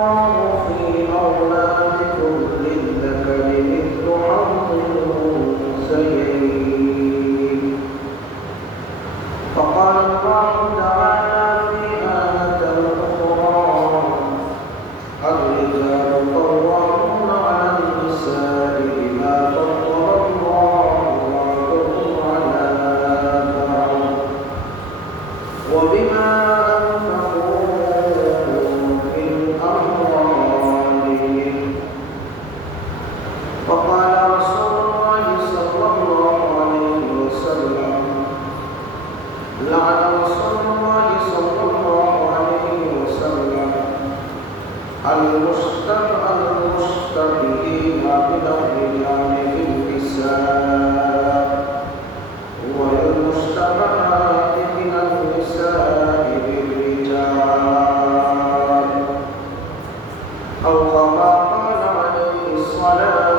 في أولادكم للذكر مثل حظ الأنثيين فقال الله تعالى في آية أخرى الرجال قوامون على النساء بما فضل الله بعضهم على بعض وبما وقال رسول الله صلى الله عليه وسلم لعن رسول الله صلى الله عليه وسلم المشتبهين من الرجال في النساء والمشتبهات من النساء بالرجال أو كما قال عليه الصلاة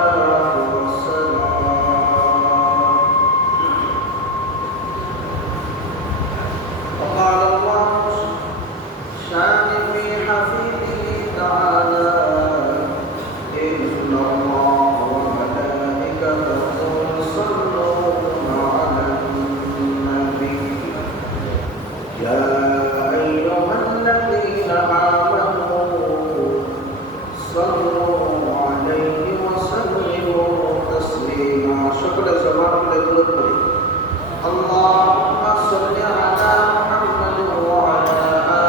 اللهم صل على محمد وعلى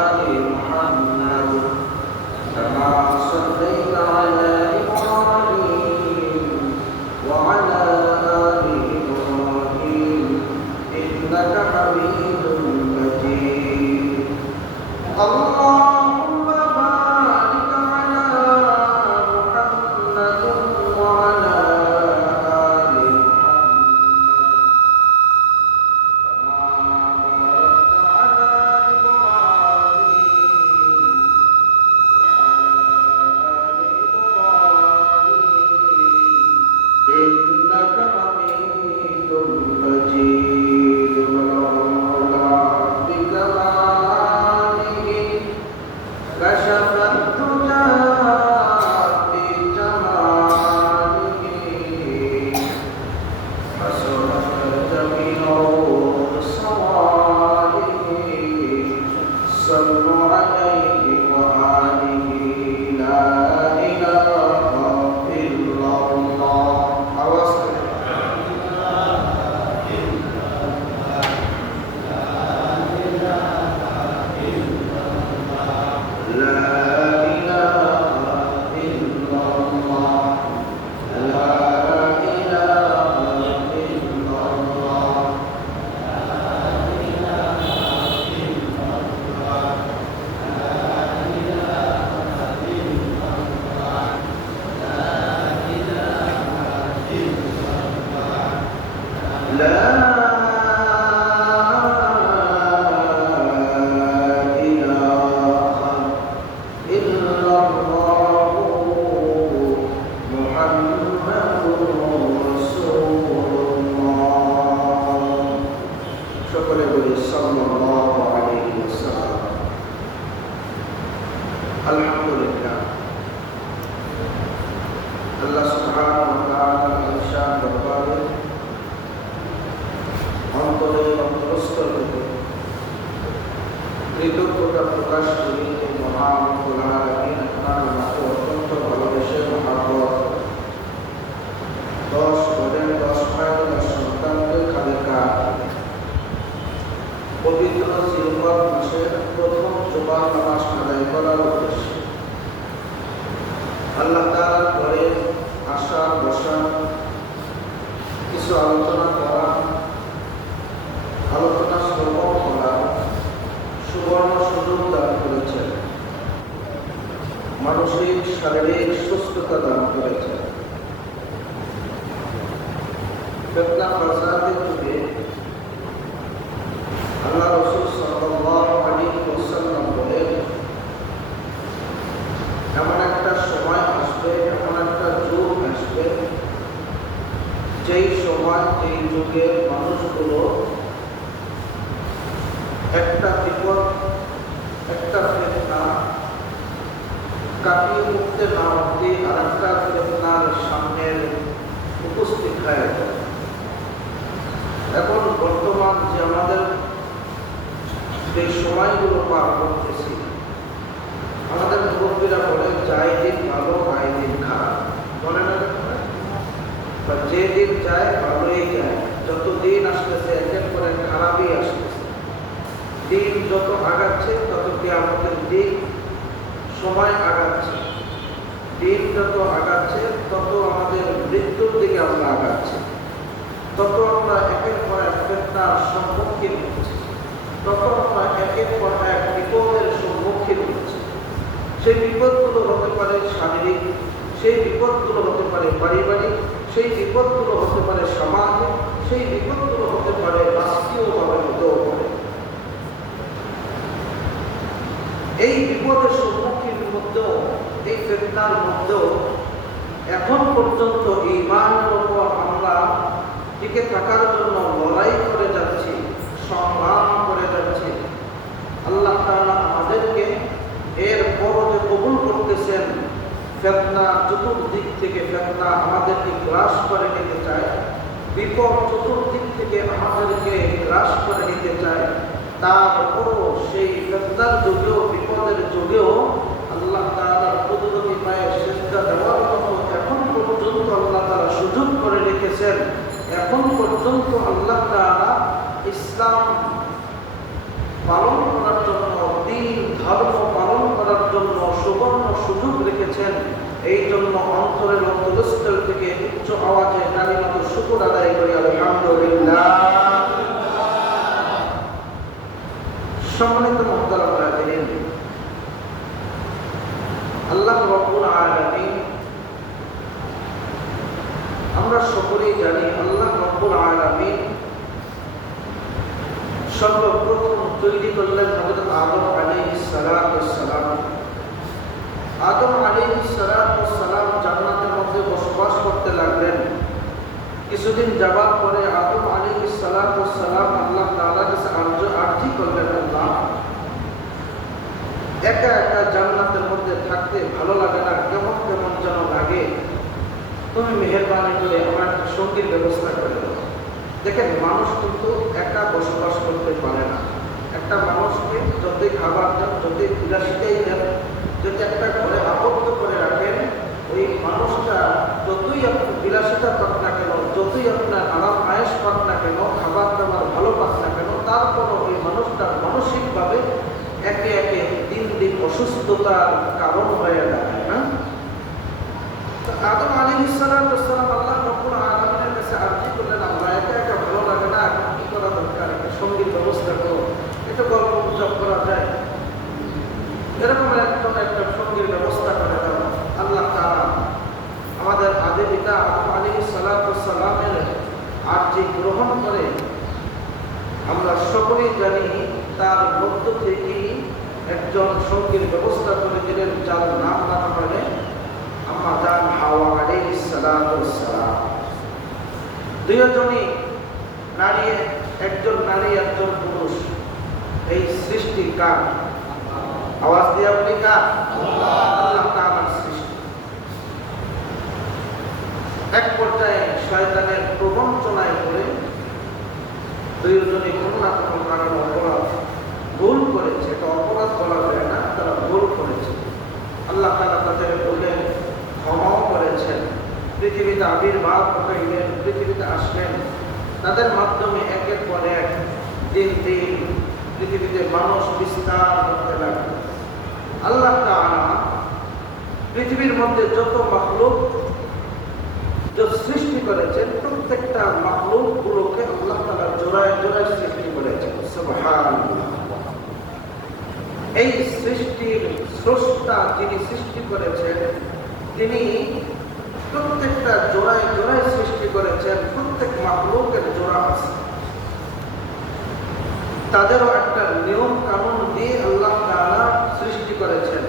آل محمد كما صليت على إبراهيم وعلى آل إبراهيم إنك حميد مجيد اللهم بارك على محمد وعلى آل إنك حميد مجيد ولولا بكماله كشف الدجى بجماله حسنت جميع صواله صلوا عليه وآله لا إله إلا الله Alhamdulillah Allah subhanahu wa ta'ala insya berbalik অন্তরে অন্তরস্থ থেকে কৃতজ্ঞতা প্রকাশ করি মহান রব্বুল আলামিন আপনার মাকে অত্যন্ত ভালোবেসে মহাব্বত 10 বছর 10 মাস সন্তানকে খালেকা পবিত্র জিলহজ মাসের প্রথম জুমার নামাজ আদায় করার উদ্দেশ্যে আল্লাহ তাআলার ঘরে আসা বসা কিছু আলোচনা করা আলোচনা শ্রবণ করা সুবর্ণ সুযোগ দান করেছেন মানসিক শারীরিক সুস্থতা দান করেছেন ফিতনা ফাসাদের যুগে আল্লাহ রাসূল সাল্লাল্লাহু আলাইহি ওয়াসাল্লাম বলেন এমন একটা সময় আসবে এমন একটা যুগ আসবে যেই সময় এই যুগের মানুষগুলো একটা বিপদ একটা ফিতনা কাটিয়ে উঠতে না উঠতে আর একটা ফেতনার সামনের উপস্থিত হয়ে যায়। এখন বর্তমান যে আমাদের যে সময়গুলো পার করতেছি, আমাদের মুরব্বীরা বলে যায় দিন ভালো আয় দিন খারাপ, বলে না? বা যে দিন যায় ভালোই যায়, যত দিন আসতেছে একের পরে খারাপই আসতেছে। দিন যত আগাচ্ছে তত কিয়ামতের দিন সময় আগাচ্ছে, দিন যত আগাচ্ছে তত আমাদের মৃত্যুর দিকে আমরা আগাচ্ছি, তত আমরা একের পর এক ফিতনার সম্মুখীন হচ্ছি, তত আমরা একের পর এক বিপদের সম্মুখীন হচ্ছি। সেই বিপদগুলো হতে পারে শারীরিক, সেই বিপদগুলো হতে পারে পারিবারিক, সেই বিপদগুলো হতে পারে সামাজিক, সেই বিপদগুলো হতে পারে রাষ্ট্রীয়ভাবে হতেও পারে। এই বিপদের সম্মুখীন মধ্যেও, এই ফিতনার মধ্যেও এখন পর্যন্ত ঈমানের উপর আমরা টিকে থাকার জন্য লড়াই করে যাচ্ছি, সংগ্রাম করে যাচ্ছি। আল্লাহ তাআলা আমাদেরকে এর পর যে কবুল করতেছেন, ফিতনা চতুর্দিক থেকে ফিতনা আমাদেরকে গ্রাস করে নিতে চায়, বিপদ চতুর্দিক থেকে আমাদেরকে গ্রাস করে নিতে চায়, তারপরও সেই ফিতনার যুগেও বিপদের যুগেও আল্লাহ তাআলার কুদরতি পায়ে সিজদা দেওয়ার মতো এখন পর্যন্ত আল্লাহ তাআলা সুযোগ করে রেখেছেন। এখন পর্যন্ত আল্লাহ তাআলা ইসলাম পালন করার জন্য, দ্বীন ধর্ম পালন করার জন্য সুবর্ণ সুযোগ রেখেছেন। এই জন্য অন্তরের অন্তরস্থল থেকে উচ্চ আওয়াজে কালিমাত শুকর আদায় করি আলহামদুলিল্লাহ। সম্মানিত মুহতারাম হাজিরিন, আল্লাহ রাব্বুল আলামিন, আমরা সকলেই জানি আল্লাহ রাব্বুল আলামিন সর্বপ্রথম তৈরি করলেন হযরত আদম আলাইহিস সালাম। আদম আলাইহিস সালাম জান্নাতের মধ্যে বসবাস করতে লাগলেন। কিছুদিন যাবার পরে আদম আলাইহিস সালাম আল্লাহ তাআলার কাছে আরজি করলেন, আল্লাহ, একা একা জান্নাতের মধ্যে থাকতে ভালো লাগে না, কেমন কেমন যেন লাগে, তুমি মেহেরবানি করে আমার একটা সঙ্গীর ব্যবস্থা করে দাও। দেখেন, মানুষ কিন্তু একা বসবাস করতে পারে না। একটা মানুষকে যতই খাবার দেন, যতই বিলাসিতাই দেন, যদি একটা ঘরে আবদ্ধ করে রাখেন, ওই মানুষটা যতই আপনি বিলাসিতা পাক না কেন, যতই আপনার আরাম আয়েস পাক না কেন, খাবার দাবার ভালো পাক না কেন, তারপরও ওই মানুষটা মানসিকভাবে একে একে দিন দিন অসুস্থতার কারণ হয়ে দাঁড়ায় না? আদম আলাইহিস সালাম আল্লাহ রাব্বুল আলামিনের কাছে আরজি করলেন, আল্লাহ, একা একা ভালো লাগে না, এখন কি করা দরকার? একটা সঙ্গীর ব্যবস্থা করো, এটা গল্প গুজব করা যায়, এরকম একটা সঙ্গীর ব্যবস্থা করে দাও। আল্লাহ তাআলা আমাদের আদি পিতা আদম আলাইহিস সালামের আরজি গ্রহণ করে আমরা সকলেই জানি তার মধ্য থেকেই একজন সঙ্গীর ব্যবস্থা করে দিলেন, যার নাম রাখা হয় আম্মাজান হাওয়া আলাইহিস সালাম। দুইজনই নারী, একজন নারী একজন পুরুষ। এই সৃষ্টি কার? আওয়াজ দিয়ে আপনি কার? আল্লাহ তাআলার সৃষ্টি। এক পর্যায়ে শয়তানের প্রবঞ্চনায় পড়ে দুইজনই কোনো না কোনো কারণে অপরাধ ভুল করেছে। এটা অপরাধ বলা যায় না, তারা ভুল করেছে। আল্লাহ তাআলা তাদের বললেন, ক্ষমাও করেছেন, পৃথিবীতে আবির্ভাব ঘটাইলেন, পৃথিবীতে আসলেন, তাদের মাধ্যমে একের পর এক দিন দিন পৃথিবীতে মানুষ বিস্তার করতে লাগলো। আল্লাহ তাআলা পৃথিবীর মধ্যে যত মাখলুক সৃষ্টি করেছেন, প্রত্যেকটা মাখলুক গুলোকে আল্লাহ তাআলা জোড়ায় জোড়ায় সৃষ্টি করেছেন। সুবহানাল্লাহ। এই সৃষ্টির স্রষ্টা যিনি সৃষ্টি করেছেন, তিনি প্রত্যেকটা জোড়ায় জোড়ায় সৃষ্টি করেছেন। প্রত্যেক মাখলুকের জোড়া আছে, তাদেরও একটা নিয়ম কানুন দিয়ে আল্লাহ তাআলা সৃষ্টি করেছেন।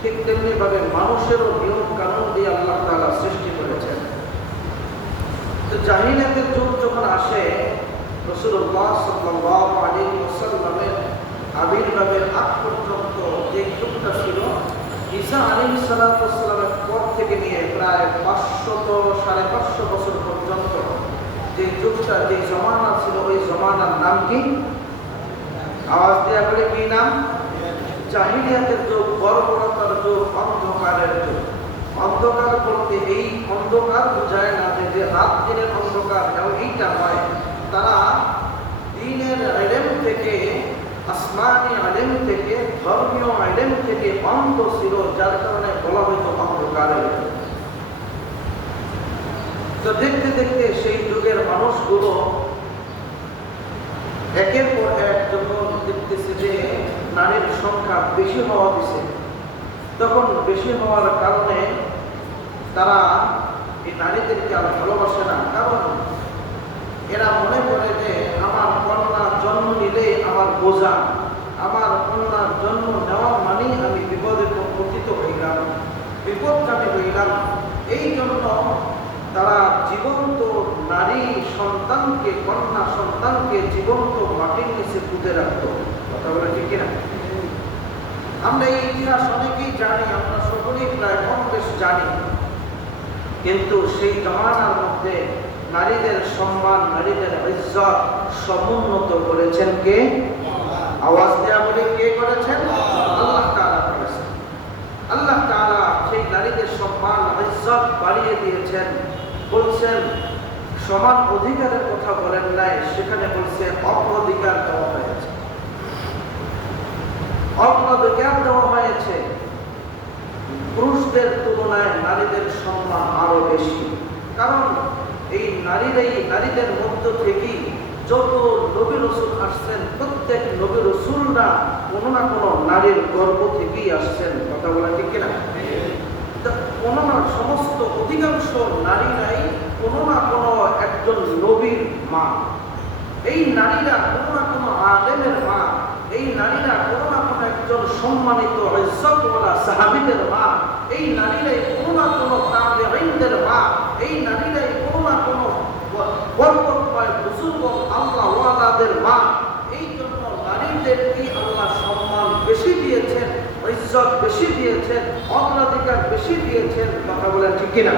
ঠিক তেমনি ভাবে মানুষেরও নিয়ম কানুন দিয়ে আল্লাহ তাআলা সৃষ্টি করেছেন। তো জাহিলিয়াতের যুগ যখন আসে, রাসূলুল্লাহ সাল্লাল্লাহু আলাইহি ওয়াসাল্লামের আবির্ভাবের আগ পর্যন্ত যে যুগটা ছিল, ঈসা ঈসা আলাইহিস সালাতু ওয়াস সালামের পর থেকে নিয়ে প্রায় 500-550 বছর পর্যন্ত যে যুগটা, যে জমানা ছিল, ওই জমানার নাম কি? আওয়াজ দেয়া বলে কি নাম? জাহিলিয়াতের যুগ, বর্বরতার যুগ, অন্ধকারের যুগ। অন্ধকার বলতে এই অন্ধকার বোঝায় না যে রাত দিনের অন্ধকার, এবং এইটা হয়। তারা দ্বীনের ইলম থেকে, আসমানি ইলম থেকে, ধর্মীয় ইলম থেকে অন্ধ ছিল, যার কারণে বলা হইতো অন্ধকারের যুগ। তো দেখতে দেখতে সেই যুগের মানুষগুলো একের পর এক যখন দেখতেছে যে নারীর সংখ্যা বেশি হওয়া দিছে, তখন বেশি হওয়ার কারণে তারা এই নারীদেরকে আর ভালোবাসে না। কারণ এরা মনে করে যে আমার কন্যা জন্ম নিলে আমার বোঝা, আমার কন্যার জন্ম নেওয়া মানেই আমি বিপদে পতিত হইলাম, বিপদগামী হইলাম। এই জন্য তারা জীবন্ত নারী সন্তানকে, কন্যা সন্তানকে জীবন্ত মাটির নিচে পুঁতে রাখত। কথা বলে ঠিক কিনা? আমরা এই ইতিহাস অনেকেই জানি, আমরা সকলেই প্রায় কম বেশ জানি। কিন্তু সেই জমানার মধ্যে নারীদের সম্মান, নারীদের ইজ্জত সমুন্নত করেছেন কে? আওয়াজ দেয়া বলে কে করেছেন? আল্লাহ তাআলা করেছেন। আল্লাহ তাআলা সেই নারীদের সম্মান, ইজ্জত বাড়িয়ে দিয়েছেন। বলছেন সমান অধিকারের কথা বলেন নাই, সেখানে বলছে অগ্রাধিকার দেওয়া হয়েছে। অগ্রাধিকার দেওয়া হয়েছে। পুরুষদের তুলনায় নারীদের সম্মান আরো বেশি। কারণ এই নারীদের মধ্য থেকেই যত নবী রাসূল আসছেন, প্রত্যেক নবী রাসূলরা কোনো না কোনো নারীর গর্ভ থেকেই আসছেন। কথা বলা ঠিক কিনা? কোনো না, সমস্ত অধিকাংশ নারীরাই কোনো না কোনো একজন নবীর মা। এই নারীরা কোনো না কোনো আলেমের মা। এই নারীরা কোনো না কোনো একজন সম্মানিত ইজ্জতওয়ালা সাহাবীদের মা। এই নারীরাই কোনো না কোনো তাবেঈনদের মা। এই নারীরাই কোনো না কোনো বরকতময় বুজুর্গ আল্লাহওয়ালাদের মা। এই জন্য নারীদেরকে আল্লাহ সম্মান বেশি দিয়েছেন, ইজ্জত বেশি দিয়েছেন, অগ্রাধিকার বেশি দিয়েছেন। কথা বলে ঠিক কিনা?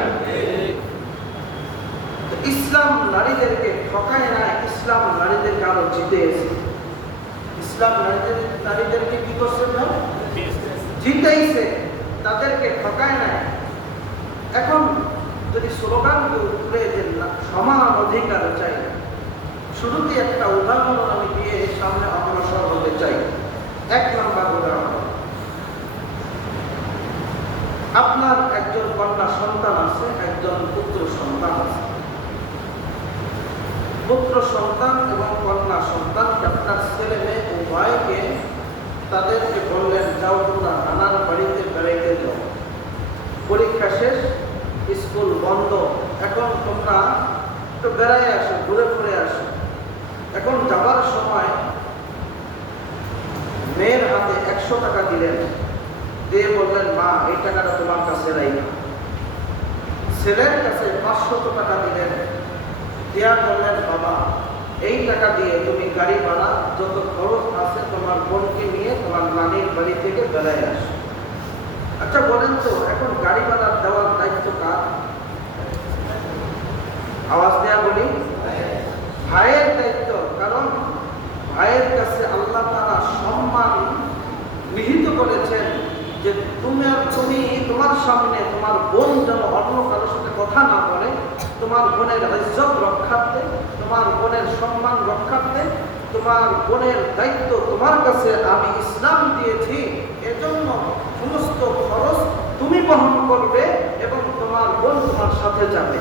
ইসলাম নারীদেরকে ঠকায় না, ইসলাম নারীদেরকে আরো জিতেছে। ইসলাম নারীদেরকে কি করছে? না, জিতেছে, তাদেরকে ঠকায় না। এখন যদি স্লোগান উঠে যে সমান অধিকার চাই, শুরুতে একটা উদাহরণ আমি দিয়ে সামনে অগ্রসর হতে চাই। 1 নম্বর উদাহরণ, আপনার একজন কন্যা সন্তান আছে, একজন পুত্র সন্তান আছে। পুত্র সন্তান এবং কন্যা সন্তান, আপনার ছেলে মেয়ে উভয়কে তাদেরকে বললেন যাও তোমরা নানার বাড়িতে বেড়াইতে যাও, পরীক্ষা শেষ, স্কুল বন্ধ, এখন তোমরা একটু বেড়াই আসো, ঘুরে ঘুরে আসো। এখন যাবার সময় মেয়ের হাতে 100 টাকা দিলেন, দিয়ে বললেন মা এই টাকাটা তোমার কাছে রাখো। ছেলের কাছে 500 টাকা দিলেন, দিয়া বললেন বাবা এই টাকা দিয়ে তুমি গাড়ি ভাড়া যত খরচ আছে তোমার বোনকে নিয়ে তোমার নানির বাড়ি থেকে বেড়াই আসো। আচ্ছা বলেন তো, এখন গাড়ি ভাড়া দেওয়ার দায়িত্ব কার? আওয়াজ দেয়া বলি, ভাইয়ের দায়িত্ব। কারণ ভাইয়ের কাছে আল্লাহ তাআলা সম্মান নিহিত করেছেন যে তুমি তোমার সামনে তোমার বোন যেন অন্য কারোর সাথে কথা না বলে, তোমার বোনের ইজ্জত রক্ষার্থে, তোমার বোনের সম্মান রক্ষার্থে, তোমার বোনের দায়িত্ব তোমার কাছে আমি ইসলাম দিয়েছি। এজন্য সমস্ত খরচ তুমি বহন করবে এবং তোমার বোন তোমার সাথে যাবে।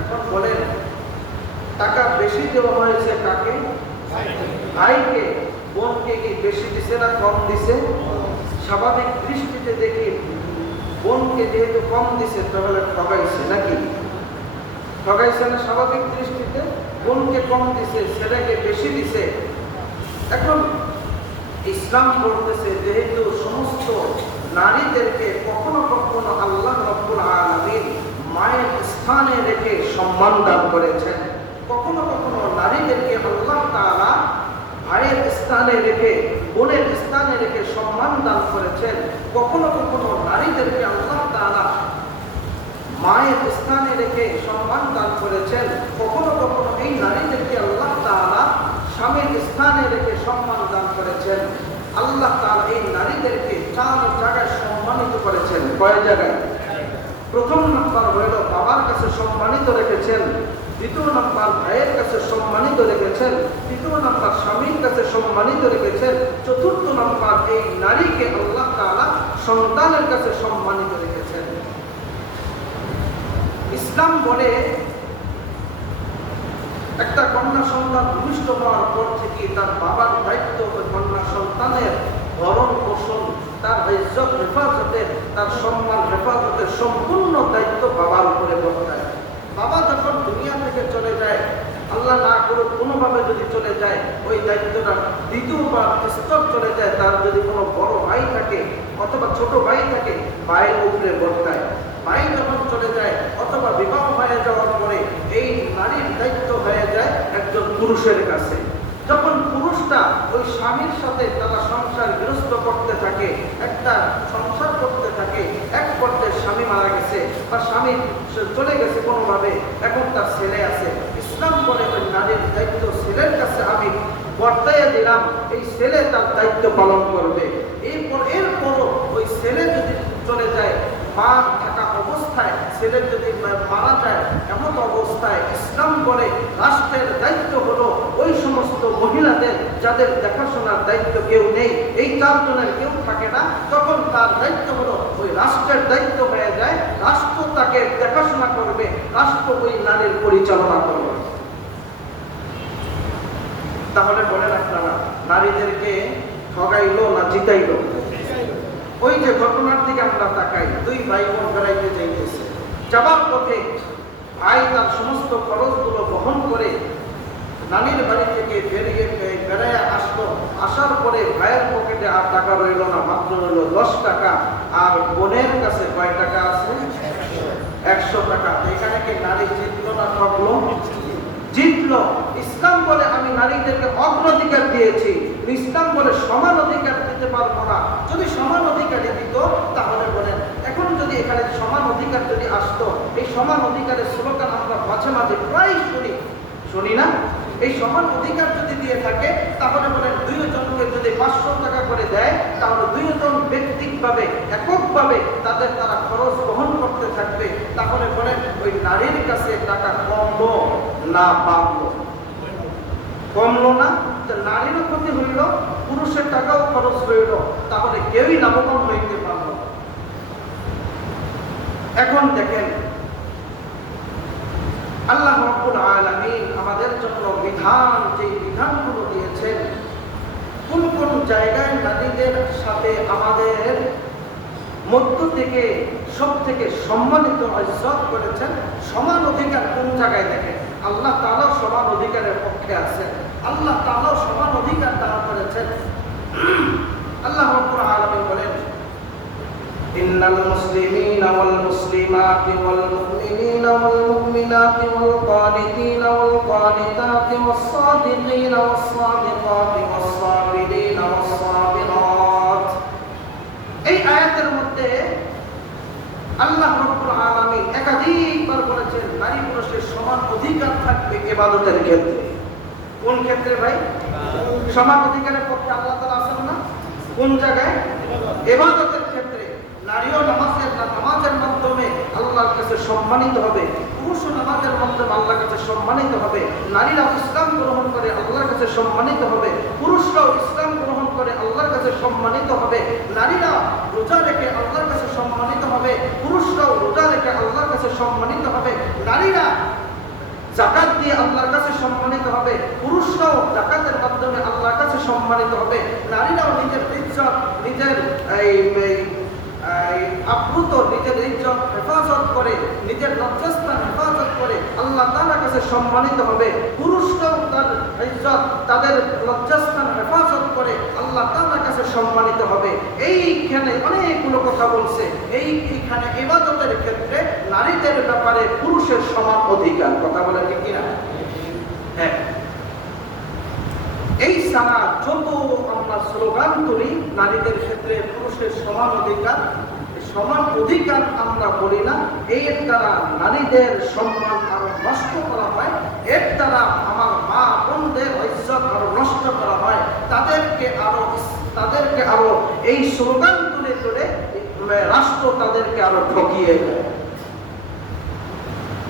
এখন বলেন টাকা বেশি দেওয়া হয়েছে কাকে? ভাইকে। বোনকে কি বেশি দিছে না কম দিছে? স্বাভাবিক দৃষ্টিতে দেখি বোনকে যেহেতু কম দিছে তাহলে ঠকাইছে নাকি? ঠকাইছে না? স্বাভাবিক দৃষ্টিতে বোনকে কম দিছে, ছেলেকে বেশি দিছে। এখন ইসলাম বলতেছে যেহেতু সমস্ত নারীদেরকে কখনো কখনো আল্লাহ রাব্বুল আলামিন মায়ের স্থানে রেখে সম্মান দান করেছেন, কখনো কখনো নারীদেরকে আল্লাহ তাআলা ভাইয়ের স্থানে রেখে, বোনের স্থানে রেখে সম্মান দান করেছেন। কখনো কখনো নারীদেরকে আল্লাহ তাআলা মায়ের স্থানে রেখে সম্মান দান করেছেন, কখনো কখনো এই নারীদেরকে আল্লাহ তাআলা স্বামীর স্থানে রেখে সম্মান দান করেছেন। আল্লাহ তাআলা এই নারীদেরকে 4 জায়গায় সম্মানিত করেছেন। কয় জায়গায়? প্রথম নাম্বার হইল বাবার কাছে সম্মানিত রেখেছেন, দ্বিতীয় নাম্বার ভাইয়ের কাছে সম্মানিত রেখেছেন, তৃতীয় নাম্বার স্বামীর কাছে সম্মানিত রেখেছেন, চতুর্থ নাম্বার এই নারীকে আল্লাহ তাআলা সন্তানের কাছে সম্মানিত রেখেছেন। ইসলাম বলে একটা কন্যা সন্তান ভূমিষ্ঠ হওয়ার পর থেকে তার বাবার দায়িত্ব কন্যা সন্তানের ভরণ পোষণ, তার ইজ্জত হেফাজতের, তার সম্মান হেফাজতের সম্পূর্ণ দায়িত্ব বাবার উপরে বর্তায়। বাবা যখন দুনিয়া থেকে চলে যায়, আল্লাহ না করুক কোনোভাবে যদি চলে যায়, ওই দায়িত্বটা দ্বিতীয়বার স্তর চলে যায়, তার যদি কোনো বড় ভাই থাকে অথবা ছোট ভাই থাকে, ভাইয়ের উপরে বর্তায়। ভাই যখন চলে যায় অথবা বিবাহ হয়ে যাওয়ার পরে এই নারীর দায়িত্ব হয়ে যায় একজন পুরুষের কাছে। যখন পুরুষটা ওই স্বামীর সাথে তারা সংসার গৃহস্থ করতে থাকে, একটা সংসার করতে থাকে, এক পর্যায়ে স্বামী মারা গেছে বা স্বামী চলে গেছে কোনোভাবে, এখন তার ছেলে আছে। ইসলাম বলে ওই নারীর দায়িত্ব ছেলের কাছে আমি বর্তাইয়া দিলাম, এই ছেলে তার দায়িত্ব পালন করবে। এরপরও ওই ছেলে যদি চলে যায়, মা থাকা অবস্থায় ছেলে যদি মারা যায়, এমন অবস্থায় ইসলাম বলে রাষ্ট্রের দায়িত্ব হলো ওই সমস্ত মহিলাদের যাদের দেখাশোনার দায়িত্ব কেউ নেই, এই 4 জনের কেউ থাকে না, তখন তার দায়িত্ব হলো ওই রাষ্ট্রের দায়িত্ব হয়ে যায়। রাষ্ট্র তাকে দেখাশোনা করবে, রাষ্ট্র ওই নারীর পরিচালনা করবে। তাহলে বলেন আপনারা, নারীদেরকে ঠগাইলো না জিতাইলো? ওই যে ঘটনার দিকে আমরা তাকাই, 2 ভাই বোন বেড়াইতে যাইতেছে, যাবার পথে ভাই তার সমস্ত খরচগুলো বহন করে নানির বাড়ি থেকে বেড়াইয়া আসলো। আসার পরে ভাইয়ের পকেটে আর টাকা রইল না, মাত্র রইল 10 টাকা। আর বোনের কাছে কয় টাকা আছে? 100 টাকা। এখানে কি নারী জিতলো না ঠকলো? জিতলো। ইসলাম বলে আমি নারীদেরকে অগ্রাধিকার দিয়েছি, ইসলাম বলে সমান অধিকার দিতে পারবো না। যদি সমান অধিকার দিত তাহলে বলেন, এখন যদি এখানে সমান অধিকার যদি আসতো, এই সমান অধিকারের স্লোগান আমরা মাঝে মাঝে প্রায় শুনি না? এই সমান অধিকার যদি দিয়ে থাকে তাহলে বলেন 2 জনকে যদি 500 টাকা করে দেয়, তাহলে 2 জন ব্যক্তিগতভাবে এককভাবে তারা খরচ বহন করতে থাকবে। তাহলে বলেন ওই নারীর কাছে টাকা কমলো না বাড়লো? কমলো না? নারীরও ক্ষতি হইল, পুরুষের টাকাও খরচ হইল, তাহলে কেউই লাভবান হইতে পারল। এখন দেখেন আল্লাহ রাব্বুল আলামিন আমাদের জন্য যে বিধানগুলো দিয়েছেন, কোন কোন জায়গায় নারীদের সাথে আমাদের মধ্য থেকে সব থেকে সম্মানিত ইজ্জত করেছেন, সমান অধিকার কোন জায়গায় দেখেন। আল্লাহ তাআলা সমান অধিকারের পক্ষে আছেন, আল্লাহ তাআলা সমান অধিকার দান করেছেন। আল্লাহ রাব্বুল আলামিন বলেন, ইন্নাল মুসলিমিনা ওয়াল মুসলিমাতি ওয়াল মুমিনিনা ওয়াল মুমিনাতি ওয়াল কানিতিনা ওয়াল কানিতাতি ওয়াস সাদিকিনা ওয়াস সাদিকাতি ওয়াস সাবিরিনা ওয়াস সাবিরাত। এই আয়াতের মধ্যে আল্লাহ রাব্বুল আলামিন একাধিকবার বলেছেন নারী পুরুষের সমান অধিকার থাকবে ইবাদতের ক্ষেত্রে। কোন ক্ষেত্রে ভাই? সমান অধিকারের পক্ষে আল্লাহ তাআলা আছেন না? কোন জায়গায়? ইবাদতের ক্ষেত্রে। নারীও নামাজের মাধ্যমে আল্লাহর কাছে সম্মানিত হবে, পুরুষও নামাজের মাধ্যমে আল্লাহর কাছে সম্মানিত হবে। নারীরাও ইসলাম গ্রহণ করে আল্লাহর কাছে সম্মানিত হবে, পুরুষরাও ইসলাম গ্রহণ করে আল্লাহর কাছে সম্মানিত হবে। নারীরা রোজা রেখে আল্লাহর কাছে সম্মানিত হবে, পুরুষরাও রোজা রেখে আল্লাহর কাছে সম্মানিত হবে। নারীরা যাকাত দিয়ে আল্লাহর কাছে সম্মানিত হবে, পুরুষরাও যাকাতের মাধ্যমে আল্লাহর কাছে সম্মানিত হবে। নারীরাও নিজের ইজ্জত, নিজের আপ্লুত নিজের ইজ্জত হেফাজত করে, নিজের লজ্জাস্থান হেফাজত করে আল্লাহ তাআলার কাছে সম্মানিত হবে। পুরুষরাও তার ইজ্জত, তাদের লজ্জাস্থান হেফাজত করে আল্লাহ তাআলার কাছে সম্মানিত হবে। এইখানে অনেকগুলো কথা বলছে। এইখানে ইবাদতের ক্ষেত্রে নারীদের ব্যাপারে পুরুষের সমান অধিকার। কথা বলে ঠিক কিনা? হ্যাঁ। এই সারা যত আমরা স্লোগান তুলি নারীদের ক্ষেত্রে পুরুষের সমান অধিকার, সমান অধিকার আমরা বলি না, এর দ্বারা নারীদের সম্মান আরো নষ্ট করা হয়, এর দ্বারা আমার মা বোনদের ইজ্জত আরো নষ্ট করা হয়, তাদেরকে আরো এই স্লোগান তুলে তুলে রাষ্ট্র তাদেরকে আরো ঠকিয়ে দেয়।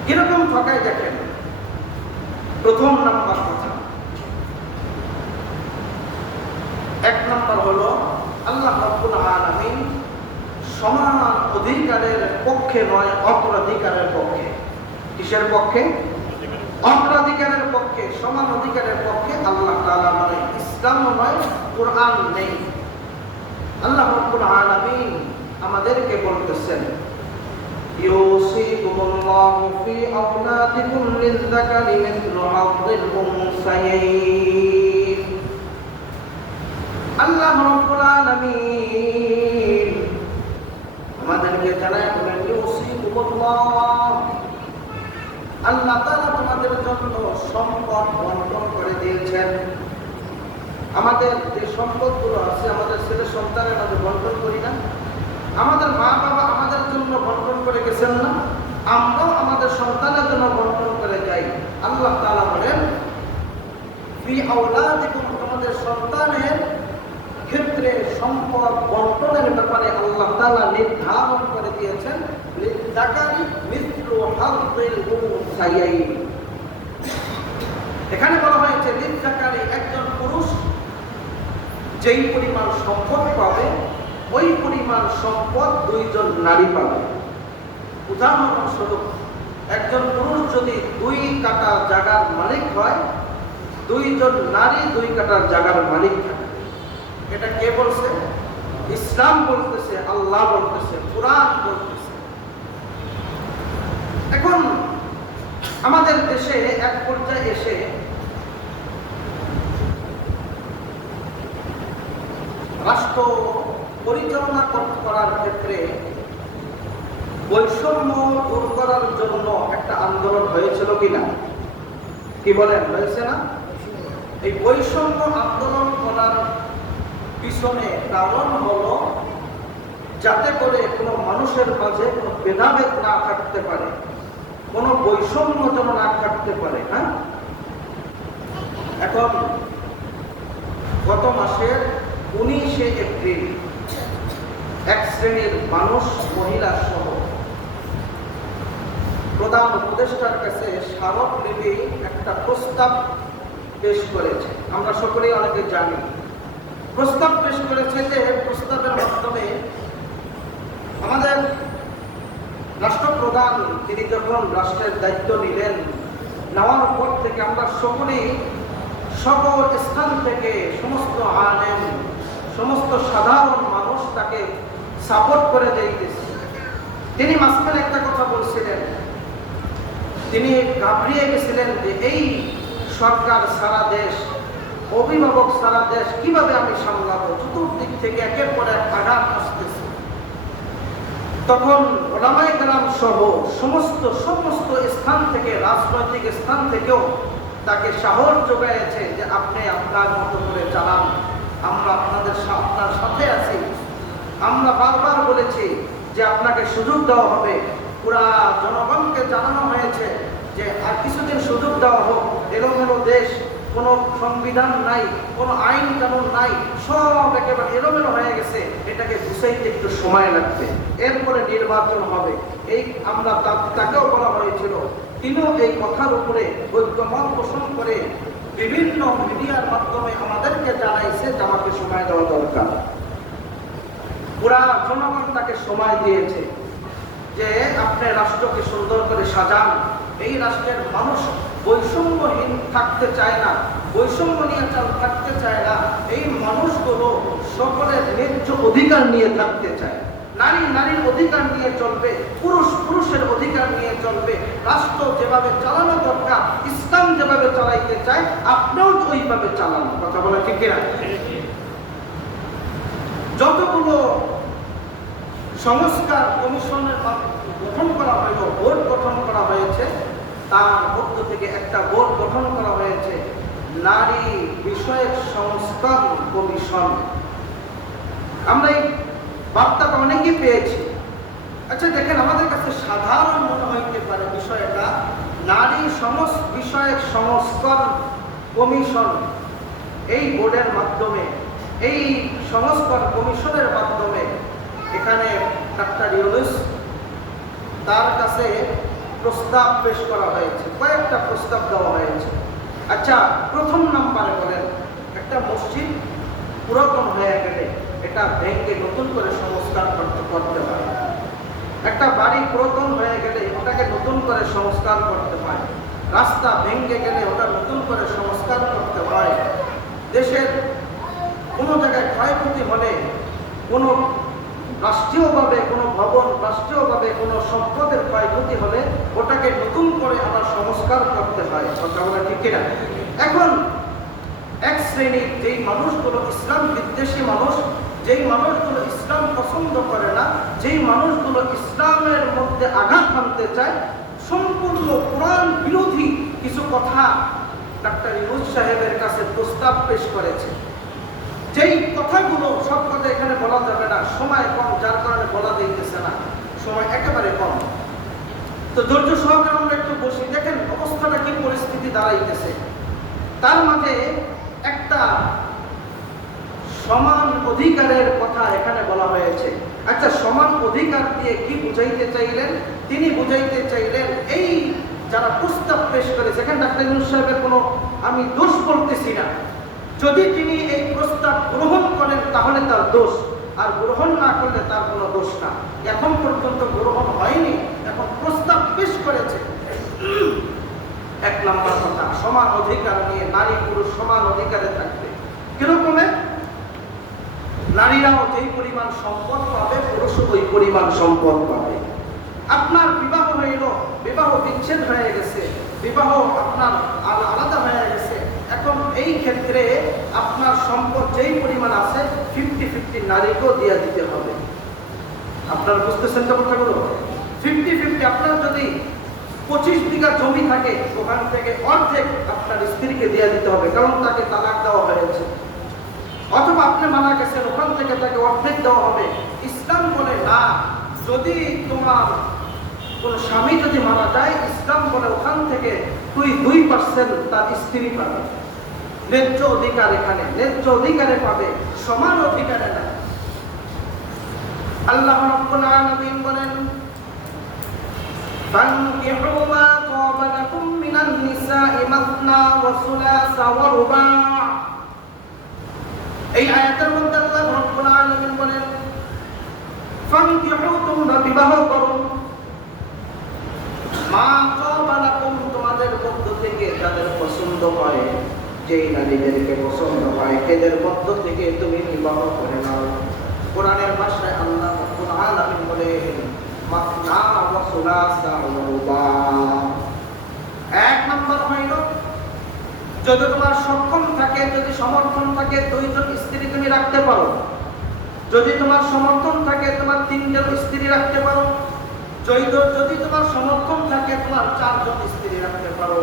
কিরকম ঠকায় দেখেন। প্রথম নাম্বার কথা, এক নাম্বার হলো আল্লাহ রাব্বুল আলামিন সমান অধিকারের পক্ষে নয়, অগ্রাধিকারের পক্ষে। কিসের পক্ষে? অগ্রাধিকারের পক্ষে, সমান অধিকারের পক্ষে আল্লাহ তাআলা মানে ইসলামও নয়, কোরআন নেই। আল্লাহ রাব্বুল আলামিন আমাদেরকে বলতেছেন ইউসিকুমুল্লাহু ফি আওলাদিকুম লিয-যাকারি মিসলু হাযযিল উনসায়াইন। আল্লাহ রাব্বুল আলামিন আমাদেরকে জানায় বলেন ইউসিকুমুল্লাহ, আল্লাহ তাআলা তোমাদের জন্য সম্পদ বন্টন করে দিয়েছেন। আমাদের যে সম্পদগুলো আছে আমাদের ছেলে সন্তানের মাঝে বন্টন করি না? আমাদের মা বাবা আমাদের জন্য বন্টন করে গেছেন না? আমরাও আমাদের সন্তানের জন্য বন্টন করে যাই। আল্লাহ তাআলা বলেন ফি আওলাদিকুম, তোমাদের সন্তানের ক্ষেত্রে সম্পদ বন্টনের ব্যাপারে আল্লাহ তাআলা নির্ধারণ করে দিয়েছেন লিয-যাকারি মিসলু হাযযিল উনসায়াইন। এখানে বলা হয়েছে লিয-যাকারি, একজন পুরুষ যেই পরিমাণ সম্পদ পাবে ওই পরিমাণ সম্পদ দুইজন নারী পাবে। উদাহরণস্বরূপ একজন পুরুষ যদি 2 কাঠা জায়গার মালিক হয়, দুইজন নারী 2 কাঠা জায়গার মালিক থাকে। এটা কে বলছে? ইসলাম বলতেছে, আল্লাহ বলতেছে, কুরআন বলতেছে। এখন আমাদের দেশে এক পর্যায়ে এসে রাষ্ট্র পরিচালনা করার ক্ষেত্রে বৈষম্য দূর করার জন্য একটা আন্দোলন হয়েছিল কিনা? কি বলেন, হয়েছে না? এই বৈষম্য আন্দোলন করার পিছনে কারণ হলো যাতে করে কোনো মানুষের মাঝে কোনো ভেদাভেদ না থাকতে পারে, কোনো বৈষম্য যেন না থাকতে পারে। হ্যাঁ, এখন গত মাসের 19শে এপ্রিল এক শ্রেণীর মানুষ, মহিলা সহ, প্রধান উপদেষ্টার কাছে স্মারকলিপি একটা প্রস্তাব পেশ করেছে। আমরা সকলেই অনেকে জানি। প্রস্তাব পেশ করেছে যে প্রস্তাবের মাধ্যমে আমাদের রাষ্ট্রপ্রধান তিনি যখন রাষ্ট্রের দায়িত্ব নিলেন, নেওয়ার পর থেকে আমরা সকলেই সকল স্থান থেকে সমস্ত আলেম, সমস্ত সাধারণ মানুষ তাকে সাপোর্ট করে যাইতেছে। তিনি মাঝখানে একটা কথা বলছিলেন, তিনি ঘাবড়িয়ে গেছিলেন যে এই সরকার সারা দেশ, অভিভাবক সারা দেশ কিভাবে আমি সামলাবো, চতুর্দিক থেকে একের পর এক আঘাত আসতেছে। তখন ওলামায়ে কেরাম সহ সমস্ত স্থান থেকে, রাজনৈতিক স্থান থেকেও তাকে সাহস যোগাইছে যে আপনি আপনার মতো করে চালান, আমরা আপনার সাথে আছি। আমরা বারবার বলেছি যে আপনাকে সুযোগ দেওয়া হবে। পুরা জনগণকে জানানো হয়েছে যে আর কিছুদিন সুযোগ দেওয়া হোক। এলোমেলো দেশ, কোনো সংবিধান নাই, কোনো আইন কানুন নাই, সব একেবারে এলোমেলো হয়ে গেছে। এটাকে গুছাইতে একটু সময় লাগবে, এরপরে নির্বাচন হবে। এই আমরা তাকেও বলা হয়েছিল। তিনিও এই কথার উপরে ঐক্যমত পোষণ করে বিভিন্ন মিডিয়ার মাধ্যমে আমাদেরকে জানাইছে যে আমাকে সময় দেওয়া দরকার। পুরা জনগণ তাকে সময় দিয়েছে যে আপনি রাষ্ট্রকে সুন্দর করে সাজান। এই রাষ্ট্রের মানুষ বৈষম্যহীন থাকতে চায় না, বৈষম্য নিয়ে থাকতে চায় না। এই মানুষগুলো সকলের ন্যায্য অধিকার নিয়ে থাকতে চায়। নারীর অধিকার নিয়ে চলবে, পুরুষের অধিকার নিয়ে চলবে। রাষ্ট্র যেভাবে চালানো দরকার, ইসলাম যেভাবে চালাইতে চায়, আপনিও ওইভাবে চালান। কথা বলা ঠিক কিনা? যতগুলো সংস্কার কমিশনের গঠন করা হলো, বোর্ড গঠন করা হয়েছে, তার মধ্য থেকে একটা বোর্ড গঠন করা হয়েছে নারী বিষয়ক সংস্কার কমিশন। আমরা এই বার্তাটা অনেকেই পেয়েছি। আচ্ছা দেখেন, আমাদের কাছে সাধারণ মনে হইতে পারে বিষয়টা, নারী বিষয়ক সংস্কার কমিশন, এই বোর্ডের মাধ্যমে, এই সংস্কার কমিশনের মাধ্যমে এখানে ডাক্তার ইউনূস তার কাছে প্রস্তাব পেশ করা হয়েছে, কয়েকটা প্রস্তাব দেওয়া হয়েছে। আচ্ছা, প্রথম নাম্বারে বলেন, একটা মসজিদ পুরাতন হয়ে গেলে এটা ভেঙে নতুন করে সংস্কার করতে হয়। একটা বাড়ি পুরাতন হয়ে গেলে ওটাকে নতুন করে সংস্কার করতে হয়। রাস্তা ভেঙে গেলে ওটা নতুন করে সংস্কার করতে হয়। দেশের কোনো জায়গায় ক্ষয়ক্ষতি হলে, কোনো রাষ্ট্রীয়ভাবে কোনো ভবন, রাষ্ট্রীয়ভাবে কোনো সম্পদের ক্ষয়ক্ষতি হলে ওটাকে নতুন করে আবার সংস্কার করতে হয়। কথা বলা ঠিক কিনা? এখন এক শ্রেণীর যেই মানুষগুলো ইসলাম বিদ্বেষী মানুষ, যেই মানুষগুলো ইসলাম পছন্দ করে না, যেই মানুষগুলো ইসলামের মধ্যে আঘাত হানতে চায়, সম্পূর্ণ কোরআন বিরোধী কিছু কথা ডাক্তার ইউনূস সাহেবের কাছে প্রস্তাব পেশ করেছে। যেই কথাগুলো সব কথা এখানে বলা যাবে না, সময় কম, যার কারণে বলা যাইতেছে না, সময় একেবারে কম। তো ধৈর্য সহকারে আমরা একটু বসি, দেখেন অবস্থাটা কি পরিস্থিতি দাঁড়াইতেছে। তার মাঝে একটা সমান অধিকারের কথা এখানে বলা হয়েছে। আচ্ছা, সমান অধিকার দিয়ে কি বুঝাইতে চাইলেন? তিনি বুঝাইতে চাইলেন, এই যারা প্রস্তাব পেশ করেছে, এখানে ডাক্তার ইউনূস সাহেবের কোনো আমি দোষ বলতেছি না, যদি তিনি এই প্রস্তাব গ্রহণ করেন তাহলে তার দোষ, আর গ্রহণ না করলে তার কোনো দোষ না। এখন পর্যন্ত গ্রহণ হয়নি, এখন প্রস্তাব পেশ করেছে। এক নম্বর কথা, সমান অধিকার নিয়ে, নারী পুরুষ সমান অধিকারে থাকবে। কিরকমে? নারীরাও যেই পরিমাণ সম্পদ পাবে, পুরুষও ওই পরিমাণ সম্পদ পাবে। আপনার বিবাহ হইল, বিবাহ বিচ্ছেদ হয়ে গেছে, বিবাহ আপনার আলাদা হয়ে গেছে, এখন এই ক্ষেত্রে আপনার সম্পদ যেই পরিমাণ আছে 50-50 নারীকেও দিয়ে দিতে হবে। আপনারা বুঝতেছেন তো কথাগুলো? 50-50। আপনার যদি 25 বিঘা জমি থাকে, ওখান থেকে অর্ধেক আপনার স্ত্রীকে দিয়ে দিতে হবে, কারণ তাকে তালাক দেওয়া হয়েছে। অথবা আপনি মারা গেছেন, ওখান থেকে তাকে অর্ধেক দেওয়া হবে। ইসলাম বলে না, যদি তোমার কোন স্বামী যদি মারা যায়, ইসলাম বলে ওখান থেকে তুই 2% তার স্ত্রী পাবে। ন্যায্য অধিকার, এখানে ন্যায্য অধিকারে পাবে, সমান অধিকারে না। আল্লাহ রাব্বুল আলামিন বলেন, ফানকিহু মা তাবা লাকুম মিনান নিসাই মাসনা ওয়া সুলাসা ওয়া রুবা। এই আয়াতের মধ্যে আল্লাহ রাব্বুল আলামিন বলেন, ফানকিহু, তোমরা বিবাহ করো, মা তাবা লাকুম, তোমাদের মধ্য থেকে যাদের পছন্দ হয়, যেই নারীদেরকে পছন্দ হয়, এদের মধ্য থেকে তুমি বিবাহ করে নাও। কোরআনের ভাষায় আল্লাহ রাব্বুল আলামিন বলেন, মাসনা ওয়া সুলাসা ওয়া রুবা। এক নম্বর হইল, যদি তোমার সক্ষম থাকে, যদি সমর্থন থাকে, 2 জন স্ত্রী তুমি রাখতে পারো। যদি তোমার সমর্থন থাকে, তোমার 3 জন স্ত্রী রাখতে পারো। যদি তোমার সমর্থন থাকে, তোমার 4 জন স্ত্রী রাখতে পারো।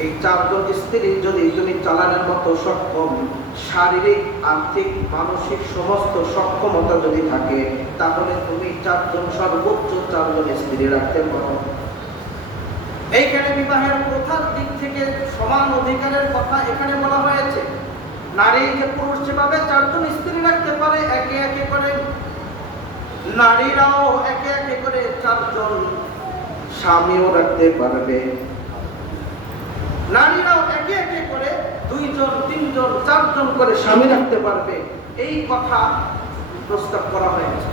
এই 4 জন স্ত্রী যদি তুমি চালানোর মতো সক্ষম, শারীরিক, আর্থিক, মানসিক সমস্ত সক্ষমতা যদি থাকে, তাহলে তুমি 4 জন, সর্বোচ্চ 4 জন স্ত্রী রাখতে পারো। এইখানে বিবাহের প্রথার দিক থেকে সমান অধিকারের কথা এখানে বলা হয়েছে। নারী যে পুরুষ যেভাবে 4 জন স্ত্রী রাখতে পারে, একে একে করে নারীরাও একে একে করে 4 জন স্বামীও রাখতে পারবে। নারীরাও একে একে করে 2 জন, 3 জন, 4 জন করে স্বামী রাখতে পারবে। এই কথা প্রস্তাব করা হয়েছে।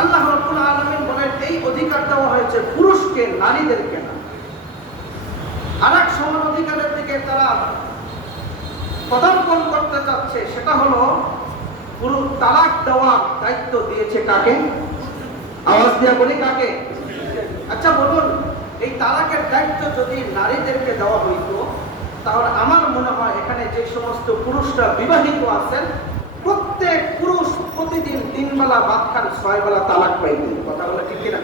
আল্লাহ রাব্বুল আলামিন বলেন, এই অধিকার দেওয়া হয়েছে পুরুষকে, নারীদেরকে না। আরেক সমান অধিকারের দিকে তারা পদার্পণ করতে চাচ্ছে, সেটা হলো পুরুষ তালাক দেওয়ার দায়িত্ব দিয়েছে কাকে? আওয়াজ দিয়া বলি, কাকে? আচ্ছা বলুন, এই তালাকের দায়িত্ব যদি নারীদেরকে দেওয়া হইতো, তাহলে আমার মনে হয় এখানে যে সমস্ত পুরুষরা বিবাহিত আছেন, প্রত্যেক পুরুষ প্রতিদিন 3 বেলা ভাত খান, 6 বেলা তালাক পাইতেন। কথা বলে ঠিক কিনা?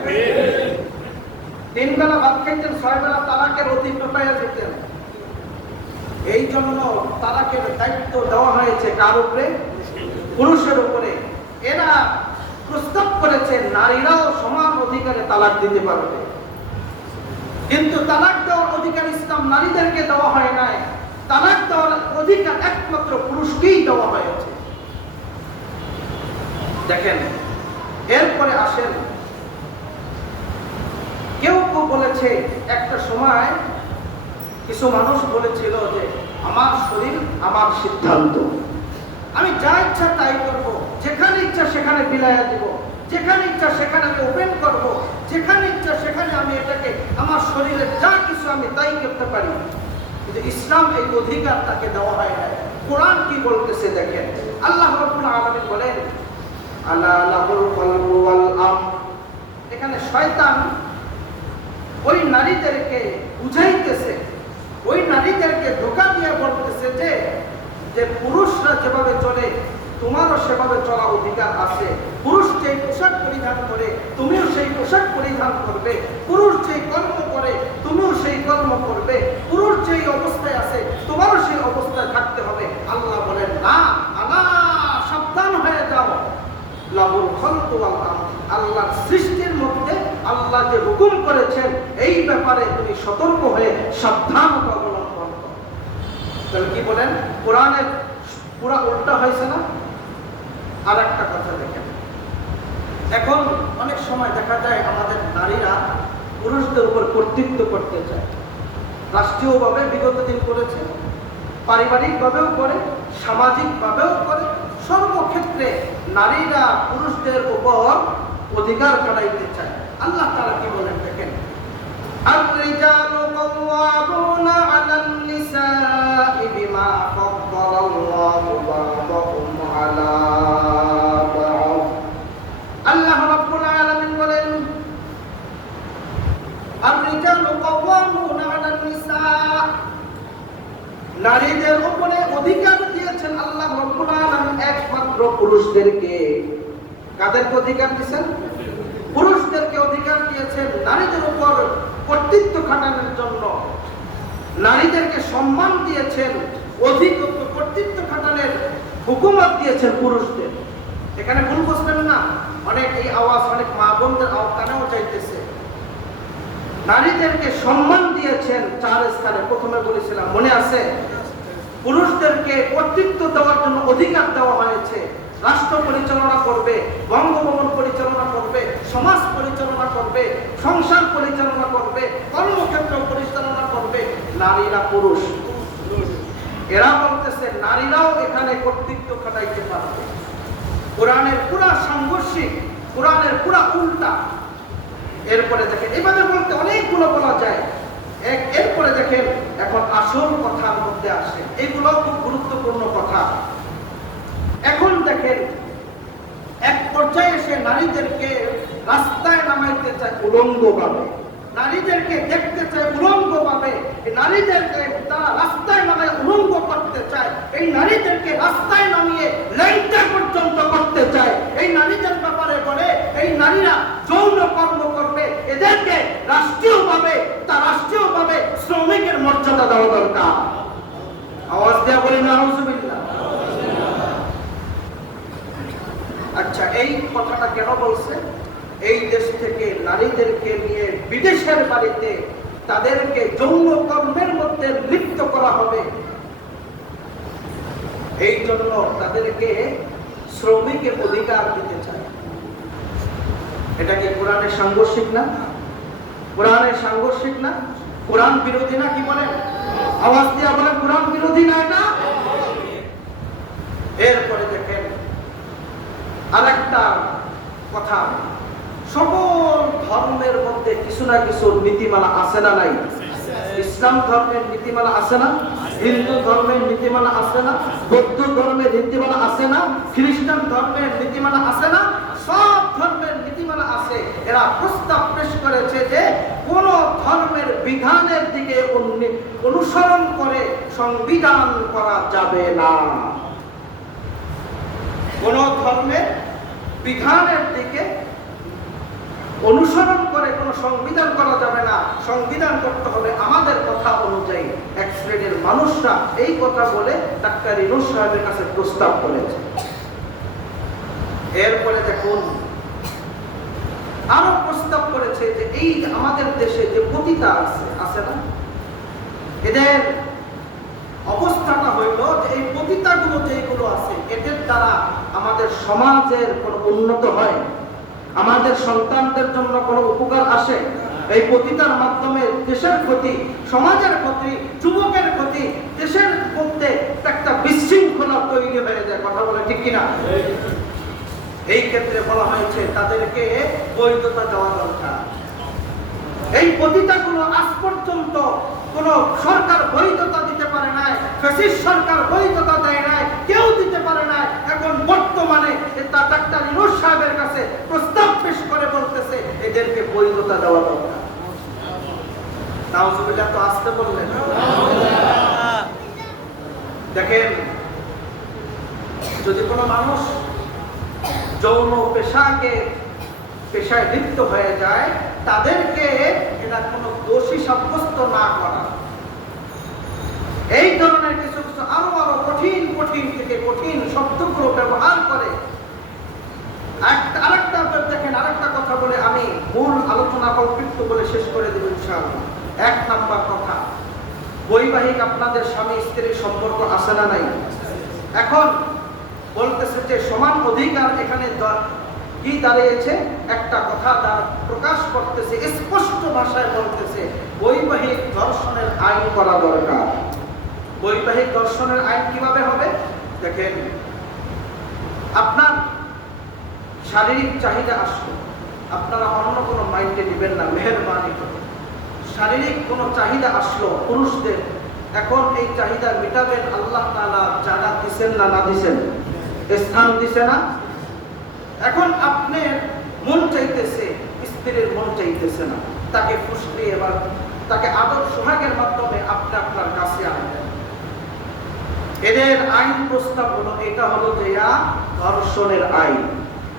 3 বেলা ভাত খাইতেন, 6 বেলা তালাকের অধিকার পাইয়া যেতেন। এই জন্য তালাকের দায়িত্ব দেওয়া হয়েছে কার উপরে? পুরুষের উপরে। এরা প্রস্তাব করেছে নারীরাও সমান অধিকারে তালাক দিতে পারবে, কিন্তু তালাক দেওয়ার অধিকার ইসলাম নারীদেরকে দেওয়া হয় নাই। তালাক দেওয়ার অধিকার একমাত্র পুরুষকেই দেওয়া হয়েছে। দেখেন, এরপরে আসেন, কেউ কেউ বলেছে, একটা সময় কিছু মানুষ বলেছিল যে আমার শরীর আমার সিদ্ধান্ত, আমি যা ইচ্ছা তাই করব, যেখানে ইচ্ছা সেখানে বিলাইয়া দিব, যেখানে ইচ্ছা সেখানে আমি ওপেন করব, যেখানে ইচ্ছা সেখানে আমি এটাকে আমার শরীরে যা কিছু আমি তাই করতে পারি। কিন্তু ইসলাম এই অধিকার তাকে দেওয়া হয় না। কোরআন কি বলতেছে দেখেন, আল্লাহ রাব্বুল আলামিন বলেন আলা লাহুল কলবু ওয়াল আমর। এখানে শয়তান ওই নারীদেরকে বুঝাইতেছে, ওই নারীদেরকে ধোঁকা দিয়ে বলতেছে যে পুরুষরা যেভাবে চলে তোমারও সেভাবে চলা অধিকার আছে। পুরুষ যেই পোশাক পরিধান করে তুমিও সেই পোশাক পরিধান করবে, পুরুষ যেই কর্ম করে তুমিও সেই কর্ম করবে, পুরুষ যেই অবস্থায় আছে তোমারও সেই অবস্থায় থাকতে হবে। আল্লাহ বলেন না, আল্লাহ সাবধান হয়ে যাও, লাহুল খালকু ওয়াল আমর। আল্লাহর সৃষ্টির মধ্যে আল্লাহ যে হুকুম করেছেন এই ব্যাপারে তুমি সতর্ক হয়ে সাবধানতা অবলম্বন করো। তাহলে কি বলেন, কোরআনের পুরা উল্টা হয়েছে না? আর একটা কথা দেখেন, এখন অনেক সময় দেখা যায় আমাদের নারীরা পুরুষদের উপর কর্তৃত্ব করতে চায়। রাষ্ট্রীয়ভাবে বিগত দিন করেছে, পারিবারিকভাবেও করে, সামাজিকভাবেও করে। সর্বক্ষেত্রে নারীরা পুরুষদের উপর অধিকার খাটাইতে চায়। আল্লাহ তাআলা কি বলেন দেখেন, আর-রিজালু কাওয়ামুনা আলান নিসাই বিমা ফাদ্দালাল্লাহু বা'দাহুম আলা বা'দ। আল্লাহ রাব্বুল আলামিন বলেন আর-রিজালু কাওয়ামুনা আলান নিসা, নারীদের উপরে অধিকার দিয়েছেন আল্লাহ রাব্বুল আলামিন একমাত্র পুরুষদেরকে। কাদেরকে অধিকার দিয়েছেন? পুরুষদেরকে অধিকার দিয়েছেন নারীদের উপর কর্তৃত্ব খাটানোর জন্য। নারীদেরকে সম্মান দিয়েছেন, অধিক কর্তৃত্ব খাটানোর হুকুমত দিয়েছেন পুরুষদের। এখানে ভুল বুঝবেন না, অনেক এই আওয়াজ অনেক মা বোনদের কানেও চাইতেছে। নারীদেরকে সম্মান দিয়েছেন 4 স্থানে। প্রথমে বলেছিলাম, মনে আছে? পুরুষদেরকে কর্তৃত্ব দেওয়ার জন্য অধিকার দেওয়া হয়েছে। রাষ্ট্র পরিচালনা করবে, বঙ্গভবন পরিচালনা করবে, সমাজ পরিচালনা করবে, সংসার পরিচালনা করবে, কর্মক্ষেত্র পরিচালনা করবে নারীরা, পুরুষ। এরা বলতেছে নারীরাও এখানে কর্তৃত্ব খাটাইতে পারবে। কোরআনের পুরা সাংঘর্ষিক, কোরআনের পুরা উল্টা। এরপরে দেখেন, এভাবে বলতে অনেকগুলো বলা যায়। এরপরে দেখেন, এখন আসল কথার মধ্যে আসে, এগুলো খুব গুরুত্বপূর্ণ কথা। এখন দেখেন, এক পর্যায়ে এসে নারীদেরকে রাস্তায় নামাইতে চায় উলঙ্গভাবে, নারীদেরকে দেখতে চায় উলঙ্গভাবে, নারীদেরকে তারা রাস্তায় নামায় উলঙ্গ করতে চায়, এই নারীদেরকে রাস্তায় নামিয়ে ল্যাংটা পর্যন্ত করতে চায়। এই নারীদের ব্যাপারে বলে এই নারীরা যৌন কর্ম করবে, এদেরকে রাষ্ট্রীয়ভাবে শ্রমিকের মর্যাদা দেওয়া দরকার। আওয়াজ দেয়া বলি নাউজুবিল্লাহ। আচ্ছা, এই কথাটা কেন বলছে? এই দেশ থেকে নারীদেরকে নিয়ে বিদেশের বাড়িতে তাদেরকে যৌন কর্মের মধ্যে লিপ্ত করা হবে, এই জন্য তাদেরকে শ্রমিকের অধিকার দিতে চায়। এটা কি কোরআনের সাংঘর্ষিক না? কোরআনের সাংঘর্ষিক না? কোরআন বিরোধী না? কি বলেন? আওয়াজ দিয়ে বলেন, কোরআন বিরোধী না এটা? এরপরে দেখেন আরেকটা কথা, সকল ধর্মের মধ্যে কিছু না কিছু নীতিমালা আছে না নাই? ইসলাম ধর্মের নীতিমালা আছে না? হিন্দু ধর্মের নীতিমালা আছে না? বৌদ্ধ ধর্মের নীতিমালা আছে না? খ্রিস্টান ধর্মের নীতিমালা আছে না? সব ধর্মের নীতিমালা আছে। এরা প্রস্তাব পেশ করেছে যে কোন ধর্মের বিধানের দিকে অনুসরণ করে সংবিধান করা যাবে না। কোন ধর্মের বিধানের দিকে অনুসরণ করে করে কোনো সংবিধান করা যাবে না, সংবিধান করতে হবে আমাদের কথা অনুযায়ী। এক শ্রেণীর মানুষরা এই কথা বলে ডাক্তার ইউনূস সাহেবের কাছে প্রস্তাব করেছে। এরপরে দেখুন আরো প্রস্তাব করেছে যে এই আমাদের দেশে যে পতিতা আছে না, এদের অবস্থাটা হইল যে এই পতিতাগুলো যেগুলো আছে এদের দ্বারা আমাদের সমাজের কোনো উন্নত হয়, আমাদের সন্তানদের জন্য কোনো উপকার আসে? এই পতিতার মাধ্যমে দেশের ক্ষতি, সমাজের ক্ষতি, যুবকের ক্ষতি, দেশের মধ্যে একটা বিশৃঙ্খলা তৈরি হয়ে যায়। কথা বলে ঠিক কিনা? এই ক্ষেত্রে বলা হয়েছে তাদেরকে বৈধতা দেওয়া দরকার। এই পতিতাগুলো আজ পর্যন্ত কোন সরকার বৈধতা দিতে পারে নাই, ফ্যাসিস্ট সরকার বৈধতা দেয় নাই, কেউ দিতে পারে নাই। এখন বর্তমানে ডাক্তার ইউনূস সাহেবের কাছে প্রস্তাব পেশ করে বলতেছে এদেরকে বৈধতা দেওয়া দরকার। নাউজুবিল্লাহ, তো আসতে বললেন। দেখেন, যদি কোনো মানুষ যৌন পেশায় লিপ্ত হয়ে যায়, তাদেরকে এটা কোনো দোষী সাব্যস্ত না করা, এই ধরনের কিছু কিছু আরো কঠিন থেকে কঠিন শব্দগুলো ব্যবহার করে। আরেকটা দেখেন, আরেকটা কথা বলে আমি মূল আলোচনা সংক্ষিপ্ত বলে শেষ করে দেব ইনশাআল্লাহ। এক নাম্বার কথা, বৈবাহিক আপনাদের স্বামী স্ত্রীর সম্পর্ক আছে না নাই? এখন বলতেছে যে সমান অধিকার এখানে কি দাঁড়িয়েছে, একটা কথা তার প্রকাশ করতেছে, স্পষ্ট ভাষায় বলতেছে বৈবাহিক দর্শনের আইন করা দরকার। বৈবাহিক দর্শনের আইন কিভাবে হবে? দেখেন, আপনার শারীরিক চাহিদা আসলো, আপনারা অন্য কোনো মাইন্ডে দিবেন না, মেহেরবানি করে। শারীরিক কোনো চাহিদা আসলো পুরুষদের, এখন এই চাহিদা মিটাবেন আল্লাহ তাআলা জায়গা দিছেন না দিছেন, স্থান দিছে না। এখন আপনার মন চাইতেছে, স্ত্রীর মন চাইতেছে না, তাকে ফুসলিয়ে এবার তাকে আদর সোহাগের মাধ্যমে আপনি আপনার কাছে আনবেন। এদের আইন প্রস্তাব হলো, এটা হলো যে ধর্ষণের আইন।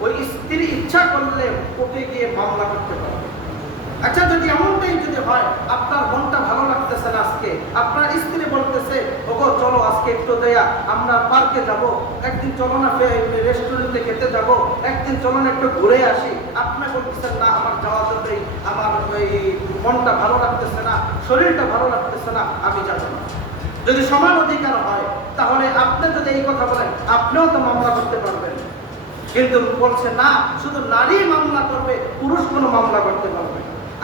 ওই স্ত্রী ইচ্ছা করলে কোর্টে গিয়ে মামলা করতে পারবে। আচ্ছা, যদি এমনটাই যদি হয়, আপনার মনটা ভালো লাগতেছে না, আজকে আপনার স্ত্রী বলতেছে ওগো চলো আজকে একটু দেয়া আমরা পার্কে যাব, একদিন চলো না রেস্টুরেন্টে খেতে যাব, একদিন চলো না একটু ঘুরে আসি, আপনি বলতেছেন না আমার যাওয়া যাবে, আমার ওই মনটা ভালো লাগতেছে না, শরীরটা ভালো লাগতেছে না, আমি যাব না। যদি সমান অধিকার হয়, তাহলে আপনি যদি এই কথা বলেন, আপনিও তো মামলা করতে পারবেন। কিন্তু বলছে না, শুধু নারী মামলা করবে, পুরুষ কোনো মামলা করতে পারবে।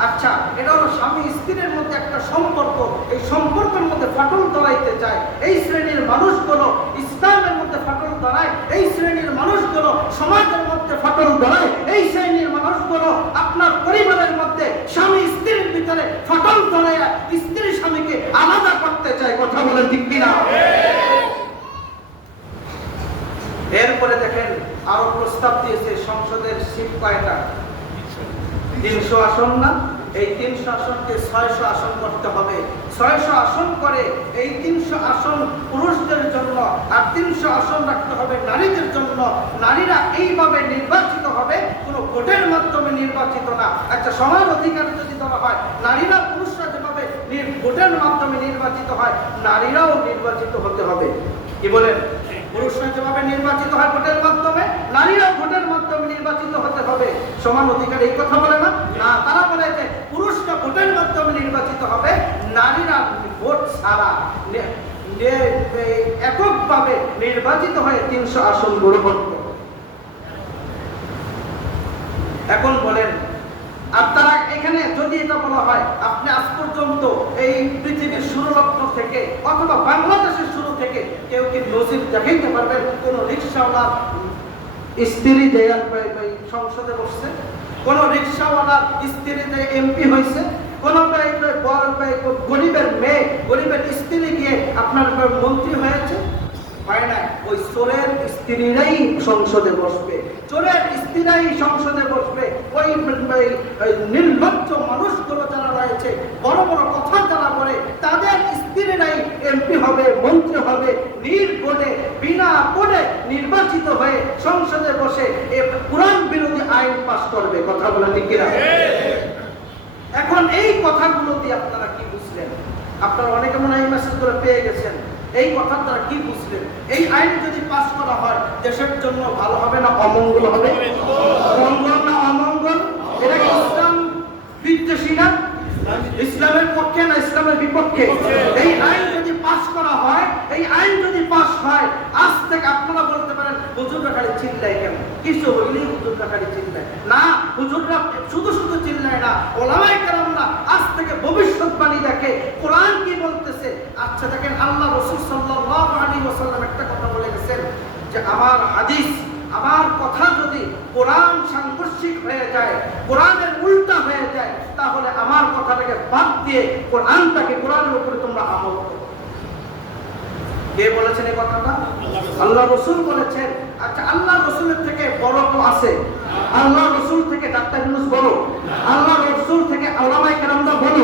আচ্ছা, এটা হলো স্বামী স্ত্রীর মধ্যে একটা সম্পর্ক, এই সম্পর্কের মধ্যে ফাটল ধরাইতে চায় এই শ্রেণীর মানুষগুলো, ইসলামের মধ্যে ফাটল ধরায় এই শ্রেণীর মানুষগুলো, সমাজের মধ্যে ফাটল ধরায় এই শ্রেণীর মানুষগুলো, আপনার পরিবারের মধ্যে স্বামী স্ত্রীর ভিতরে ফাটল ধরায় স্ত্রী স্বামীকে আলাদা করতে চায়। কথা বলেন ঠিক কিনা? এরপরে দেখেন আরো প্রস্তাব দিয়েছে সংসদের সিট কয়টা? 300 আসন না? এই 300 আসনকে 600 আসন করতে হবে। 600 আসন করে এই 300 আসন পুরুষদের জন্য আর 300 আসন রাখতে হবে নারীদের জন্য। নারীরা এইভাবে নির্বাচিত হবে, কোনো ভোটের মাধ্যমে নির্বাচিত না। আচ্ছা, সমান অধিকার যদি দেওয়া হয়, নারীরা পুরুষরা যেভাবে ভোটের মাধ্যমে নির্বাচিত হয়, নারীরাও নির্বাচিত হতে হবে। কি বলেন? পুরুষরা যেভাবে নির্বাচিত হয় ভোটের মাধ্যমে, নারীরাও ভোটের মাধ্যমে নির্বাচিত হতে হবে। সমান অধিকার এই কথা বলে না? না, তারা বলে যে পুরুষরা ভোটের মাধ্যমে নির্বাচিত হবে, নারীরা ভোট ছাড়া এককভাবে নির্বাচিত হয়ে 300 আসন গ্রহণ করবে। এখন বলেন আপনারা এখানে যদি এটা বলা হয়, আপনি আজ পর্যন্ত এই পৃথিবীর শুরু লগ্ন থেকে অথবা বাংলাদেশের শুরু থেকে কেউ কি নজির দেখাইতে পারবেন কোন রিক্সাওয়ালা স্ত্রী দেয়ার সংসদে বসছে? কোন রিক্সাওয়ালার স্ত্রী দেয় এমপি হয়েছে? কোন গরিবের মেয়ে, গরিবের স্ত্রী গিয়ে আপনার মন্ত্রী হয়েছে? হয় না। ওই চোরের স্ত্রীরাই সংসদে বসবে, চোরের স্ত্রীরাই সংসদে বসবে। ওই নির্লজ্জ মানুষগুলো যারা রয়েছে, বড় বড় কথা যারা বলে, তাদের স্ত্রীরাই এমপি হবে, মন্ত্রী হবে, নির্ভোটে বিনা ভোটে নির্বাচিত হয়ে সংসদে বসে কোরআন বিরোধী আইন পাস করবে। কথা বলে ঠিক কিনা? এই কথাগুলো দিয়ে আপনারা কি বুঝলেন? আপনারা অনেকে মনে হয় এই মেসেজগুলো পেয়ে গেছেন। এই কথা দ্বারা কি বুঝলেন? এই আইন যদি পাস করা হয় দেশের জন্য ভালো হবে না অমঙ্গল হবে? মঙ্গল না অমঙ্গল? এটা কি ইসলাম বিদ্বেষী না? ইসলামের পক্ষে না ইসলামের বিপক্ষে? এই আইন যদি পাস করা হয়, এই আইন যদি পাস হয়, আজ থেকে আপনারা বলতে পারেন হুজুররা খালি চিল্লায় কেন? কিছু হইলেই হুজুররা খালি চিল্লায় না। হুজুররা শুধু শুধু চিল্লায় না, ওলামায়ে কেরামরা আজ থেকে ভবিষ্যৎবাণী দেখে কোরআন কি বলতেছে। আচ্ছা দেখেন, আল্লাহ রাসূল সাল্লাল্লাহু আলাইহি ওয়াসাল্লাম একটা কথা বলে গেছেন যে আমার হাদিস, আমার কথা যদি কোরআন সাংঘর্ষিক হয়ে যায়, কোরআনের উল্টা হয়ে যায়, তাহলে আমার কথাটাকে বাদ দিয়ে কোরআনের উপরে তোমরা আমল করো। কে বলেছেন এই কথাটা? আল্লাহ রাসূল বলেছেন। আচ্ছা, আল্লাহ রাসূলের থেকে বড় কেউ আছে? আল্লাহ রাসূল থেকে ডাক্তার ইউনূস বড়? আল্লাহ রাসূল থেকে উলামায়ে কেরামরা বড়?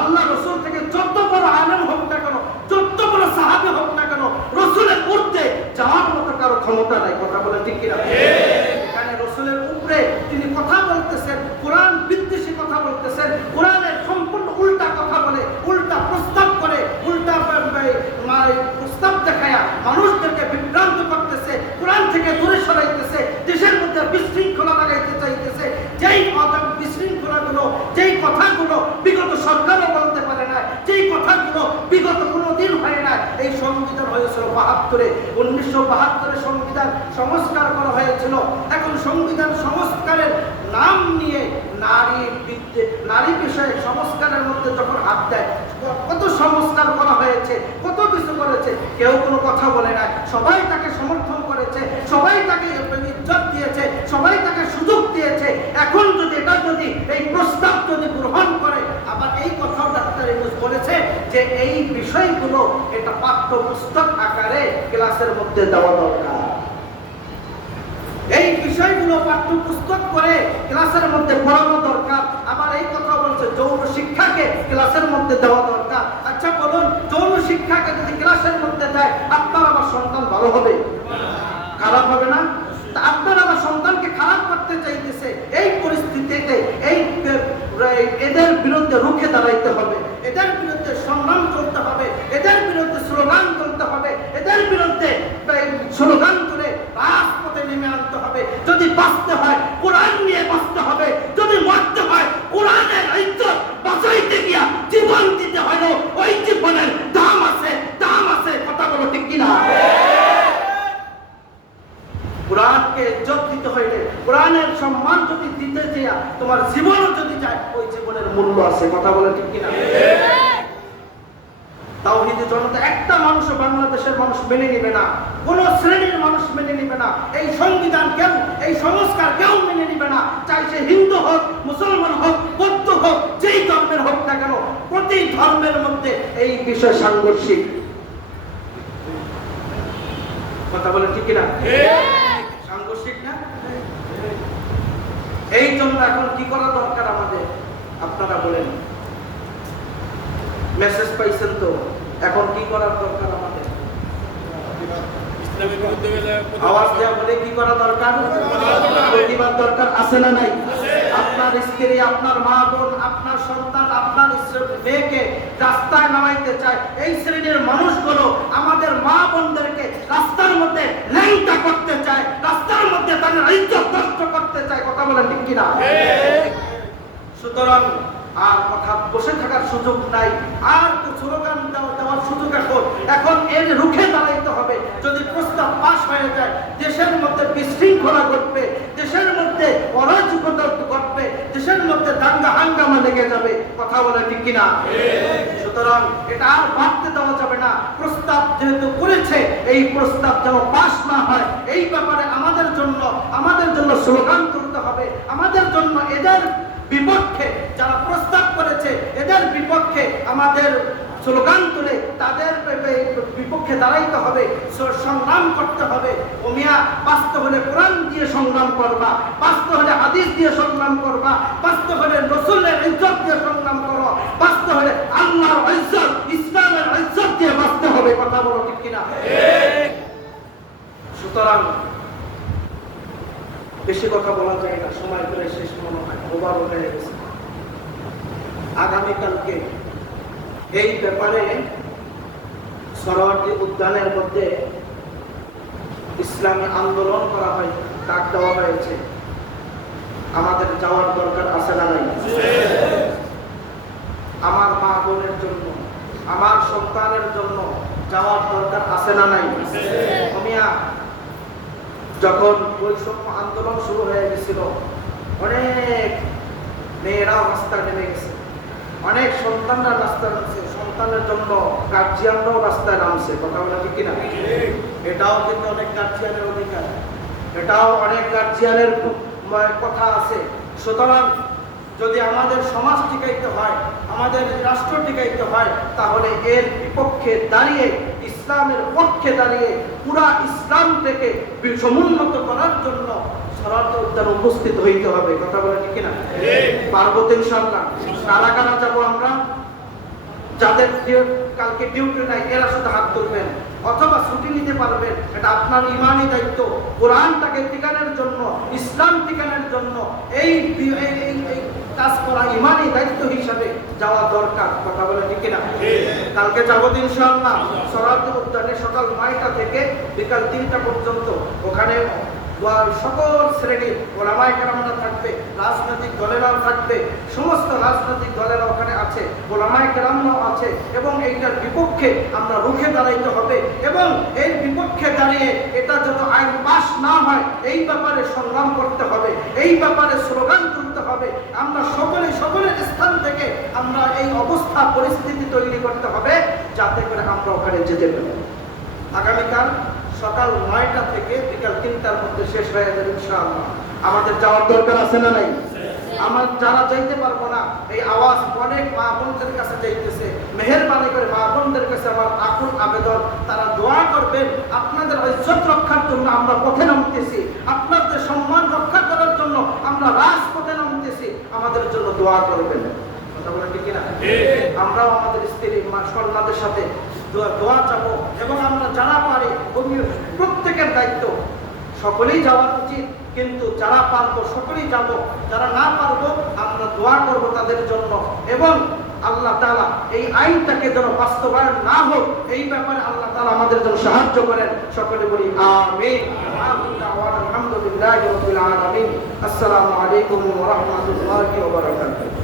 আল্লাহ রাসূল থেকে যত বড় আলেম হোক না কেন, যত বড় সাহাবী হোক না কেন, রাসূলের ঊর্ধ্বে যাওয়ার মতো কারো ক্ষমতা নাই। কথা বলে ঠিক কিনা? এখানে রাসূলের উপরে তিনি কথা বলতেছেন, কোরআন বিদ্বেষী কথা বলতেছেন, কোরআনের সম্পূর্ণ উল্টা কথা বলে, উল্টা প্রস্তাব করে, উল্টা প্রস্তাব দেখায়া মানুষদেরকে বিভ্রান্ত করতেছে, কোরআন থেকে দূরে সরাইতেছে, দেশের মধ্যে বিশৃঙ্খলা লাগাইতে চাইতেছে। যেই বিশৃঙ্খলাগুলো, যেই কথাগুলো বিগত সরকারও বলতে পারে না, যেই কথাগুলো বিগত কোনোদিন হয় না। এই সংবিধান হয়েছিল ৭২-এ, ১৯৭২-এ সংবিধান সংস্কার করা হয়েছিল। এখন সংবিধান সংস্কারের নাম নিয়ে নারী বিষয়ক সংস্কারের মধ্যে যখন হাত দেয়, কত সংস্কার করা হয়েছে, কত কিছু করেছে, কেউ কোনো কথা বলে না। সবাই তাকে সমর্থন করেছে, সবাই তাকে ইজ্জত দিয়েছে, সবাই তাকে সুযোগ দিয়েছে। এখন যদি এই প্রস্তাব যদি গ্রহণ করে, আবার এই কথাও ডাক্তার ইউনূস বলেছে যে এই বিষয়গুলো এটা পাঠ্যপুস্তক আকারে ক্লাসের মধ্যে দেওয়া দরকার। এই বিষয়গুলো পাঠ্যপুস্তক করে ক্লাসের মধ্যে পড়ানো দরকার। আবার এই কথা বলছে যৌন শিক্ষাকে ক্লাসের মধ্যে দেওয়া দরকার। আচ্ছা বলুন, যৌন শিক্ষাকে যদি ক্লাসের মধ্যে দেয়, আপনার আবার সন্তান ভালো হবে? খারাপ হবে না? আপনার আবার সন্তানকে খারাপ করতে চাইতেছে। এই পরিস্থিতিতে এদের বিরুদ্ধে রুখে দাঁড়াইতে হবে, এদের বিরুদ্ধে সংগ্রাম করতে হবে, এদের বিরুদ্ধে স্লোগান করতে হবে, এদের বিরুদ্ধে স্লোগান করে রাজপথে নেমে আনতে হবে। যদি বাঁচতে হয় কোরআন নিয়ে বাঁচতে হবে, যদি মরতে হয় কোরআনের ইজ্জত বাঁচাইতে গিয়া জীবন দিতে হয়। ওই জীবনের দাম আছে, দাম আছে। কথা বলো ঠিক কিনা? কোরআনকে ইজ্জত দিতে হইলে, কোরআনের সম্মান যদি দিতে চাই, তোমার জীবনও যদি যায়, ওই জীবনের মূল্য আছে। কথা বলে ঠিক কিনা? তাওহীদি জনতা একটা মানুষ বাংলাদেশের মানুষ মেনে নিবে না, কোন শ্রেণীর মানুষ মেনে নিবে না। এই সংবিধান কেউ, এই সংস্কার কেউ মেনে নিবে না। চাই সে হিন্দু হোক, মুসলমান হোক, বৌদ্ধ হোক, যেই ধর্মের হোক না কেন, প্রতি ধর্মের মধ্যে এই বিষয় সাংঘর্ষিক। কথা বলে ঠিক কিনা? সাংঘর্ষিক না? এই জন্য এখন কি করা দরকার আমাদের? আপনারা বলেন, মেসেজ পাইছেন তো, এখন কি করার দরকার আমাদের? আওয়াজ দেওয়া বলে কি করা দরকার? প্রতিবাদ দরকার আছে না নাই? আপনার স্ত্রী, আপনার মা বোন, আপনার সন্তান, আপনার মেয়েকে রাস্তায় নামাইতে চায়, এই শ্রেণীর মানুষগুলো আমাদের মা বোনদেরকে রাস্তার মধ্যে ল্যাংটা করতে চায়, রাস্তার মধ্যে তাদের ইজ্জত নষ্ট করতে চায়। কথা বলেন ঠিক কিনা? সুতরাং আর কথা বসে থাকার সুযোগ নাই, আর স্লোগান দেওয়ার সুযোগ এখন এর রুখে দাঁড়াইতে হবে। যদি প্রস্তাব পাস হয়ে যায়, দেশের মধ্যে বিশৃঙ্খলা ঘটবে, দেশের মধ্যে অরাজকতা ঘটবে, দেশের মধ্যে দাঙ্গা হাঙ্গামা লেগে যাবে। কথা বলে ঠিক কিনা? সুতরাং এটা আর বাড়তে দেওয়া যাবে না। প্রস্তাব যেহেতু করেছে, এই প্রস্তাব যেন পাস না হয়, এই ব্যাপারে আমাদের জন্য স্লোগান করতে হবে। আমাদের জন্য এদের বিপক্ষে যারা প্রস্তাব করেছে, এদের বিপক্ষে আমাদের স্লোগান তুলে তাদের বিপক্ষে দাঁড়াইতে হবে, সংগ্রাম করতে হবে। ও মিয়া, বাঁচতে হলে কোরআন দিয়ে সংগ্রাম করবা, বাঁচতে হলে হাদিস দিয়ে সংগ্রাম করবা, বাঁচতে হলে রাসূলের ইজ্জত দিয়ে সংগ্রাম করো, বাঁচতে হলে আল্লাহর ইজ্জত, ইসলামের ইজ্জত দিয়ে বাঁচতে হবে। কথা বলো ঠিক কিনা? সুতরাং বেশি কথা বলা যায় না, সময় করে শেষ মনে হয় ওভার হয়ে গেছে। আগামীকালকে এই ব্যাপারে সরোয়ার্দী উদ্যানের মধ্যে ইসলামী আন্দোলন করা হয়, ডাক দেওয়া হয়েছে। আমাদের যাওয়ার দরকার আছে না নাই? আমার মা বোনের জন্য, আমার সন্তানের জন্য যাওয়ার দরকার আছে না নাই? অমিয়া, যখন বৈষম্য আন্দোলন শুরু হয়ে গেছিল, অনেক মেয়েরাও রাস্তায় নেমে গেছে, অনেক সন্তানরা রাস্তায় নামছে, সন্তানের জন্য গার্জিয়ানরাও রাস্তায় নামছে। কথা বলা ঠিক কিনা? এটাও কিন্তু অনেক গার্জিয়ানের অধিকার, এটাও অনেক গার্জিয়ানের কথা আছে। সুতরাং যদি আমাদের সমাজ টিকাইতে হয়, আমাদের রাষ্ট্র টিকাইতে হয়, তাহলে এর বিপক্ষে দাঁড়িয়ে, ইসলামের পক্ষে দাঁড়িয়ে পুরা ইসলাম থেকে সমুন্নত করার জন্য সরোয়ার্দী উদ্যানে উপস্থিত হইতে হবে। কথা বলে ঠিক কিনা? পারবো তো ইনশাআল্লাহ। কারা কারা যাবো আমরা? যাদের কালকে ডিউটি নাই এরা শুধু হাত তুলবেন, অথবা ছুটি নিতে পারবেন। এটা আপনার ইমানি দায়িত্ব। কোরআনটাকে টিকানোর জন্য, ইসলাম টিকানোর জন্য এই কাজ করা ইমানি দায়িত্ব হিসাবে যাওয়া দরকার। কথা বলে ঠিক কিনা? কালকে যাবো ইনশাআল্লাহ। সরোয়ার্দী উদ্যানে সকাল 9টা থেকে বিকাল 3টা পর্যন্ত। ওখানে সকল শ্রেণীর ওলামায়ে কেরামরা থাকবে, রাজনৈতিক দলেরাও থাকবে, সমস্ত রাজনৈতিক দলেরা ওখানে আছে, ওলামায়ে কেরামরাও আছে। এবং এইটার বিপক্ষে আমরা রুখে দাঁড়াইতে হবে, এবং এর বিপক্ষে দাঁড়িয়ে এটা যত আইন পাস না হয় এই ব্যাপারে সংগ্রাম করতে হবে, এই ব্যাপারে স্লোগান তুলতে হবে। আমরা সকলের স্থান থেকে আমরা এই অবস্থা পরিস্থিতি তৈরি করতে হবে যাতে করে আমরা ওখানে যেতে পারি। আগামীকাল সকাল 9টা থেকে বিকাল 3টার মধ্যে শেষ হয়ে যাবে ইনশাআল্লাহ। আমাদের যাওয়ার দরকার আছে না নাই? আমরা যারা যাইতে পারবো না, এই আওয়াজ অনেক মা বোনদের কাছে যাইতেছে, মেহেরবানি করে মা বোনদের কাছে আমার আকুল আবেদন, তারা দোয়া করবেন। আপনাদের ইজ্জত রক্ষার জন্য আমরা পথে নামতেছি, আপনাদের সম্মান রক্ষা করার জন্য আমরা রাজপথে নামতেছি, আমাদের জন্য দোয়া করবেন। কথা বলে ঠিক কিনা? আমরাও আমাদের স্ত্রী মা সন্তানদের সাথে দোয়া চাবো, এবং আমরা যারা পারি প্রত্যেকের দায়িত্ব, সকলেই যাওয়া উচিত। কিন্তু যারা পারবো সকলেই যাব, যারা না পারবো আমরা দোয়া করব তাদের জন্য। এবং আল্লাহ তাআলা এই আইনটাকে যেন বাস্তবায়ন না হোক এই ব্যাপারে আল্লাহ তাআলা আমাদের জন্য সাহায্য করেন। সকলে বলি আমিন। আলহামদুলিল্লাহি রাব্বিল আলামিন। আসসালামু আলাইকুম ওয়া রাহমাতুল্লাহি ওয়া বারাকাতুহু।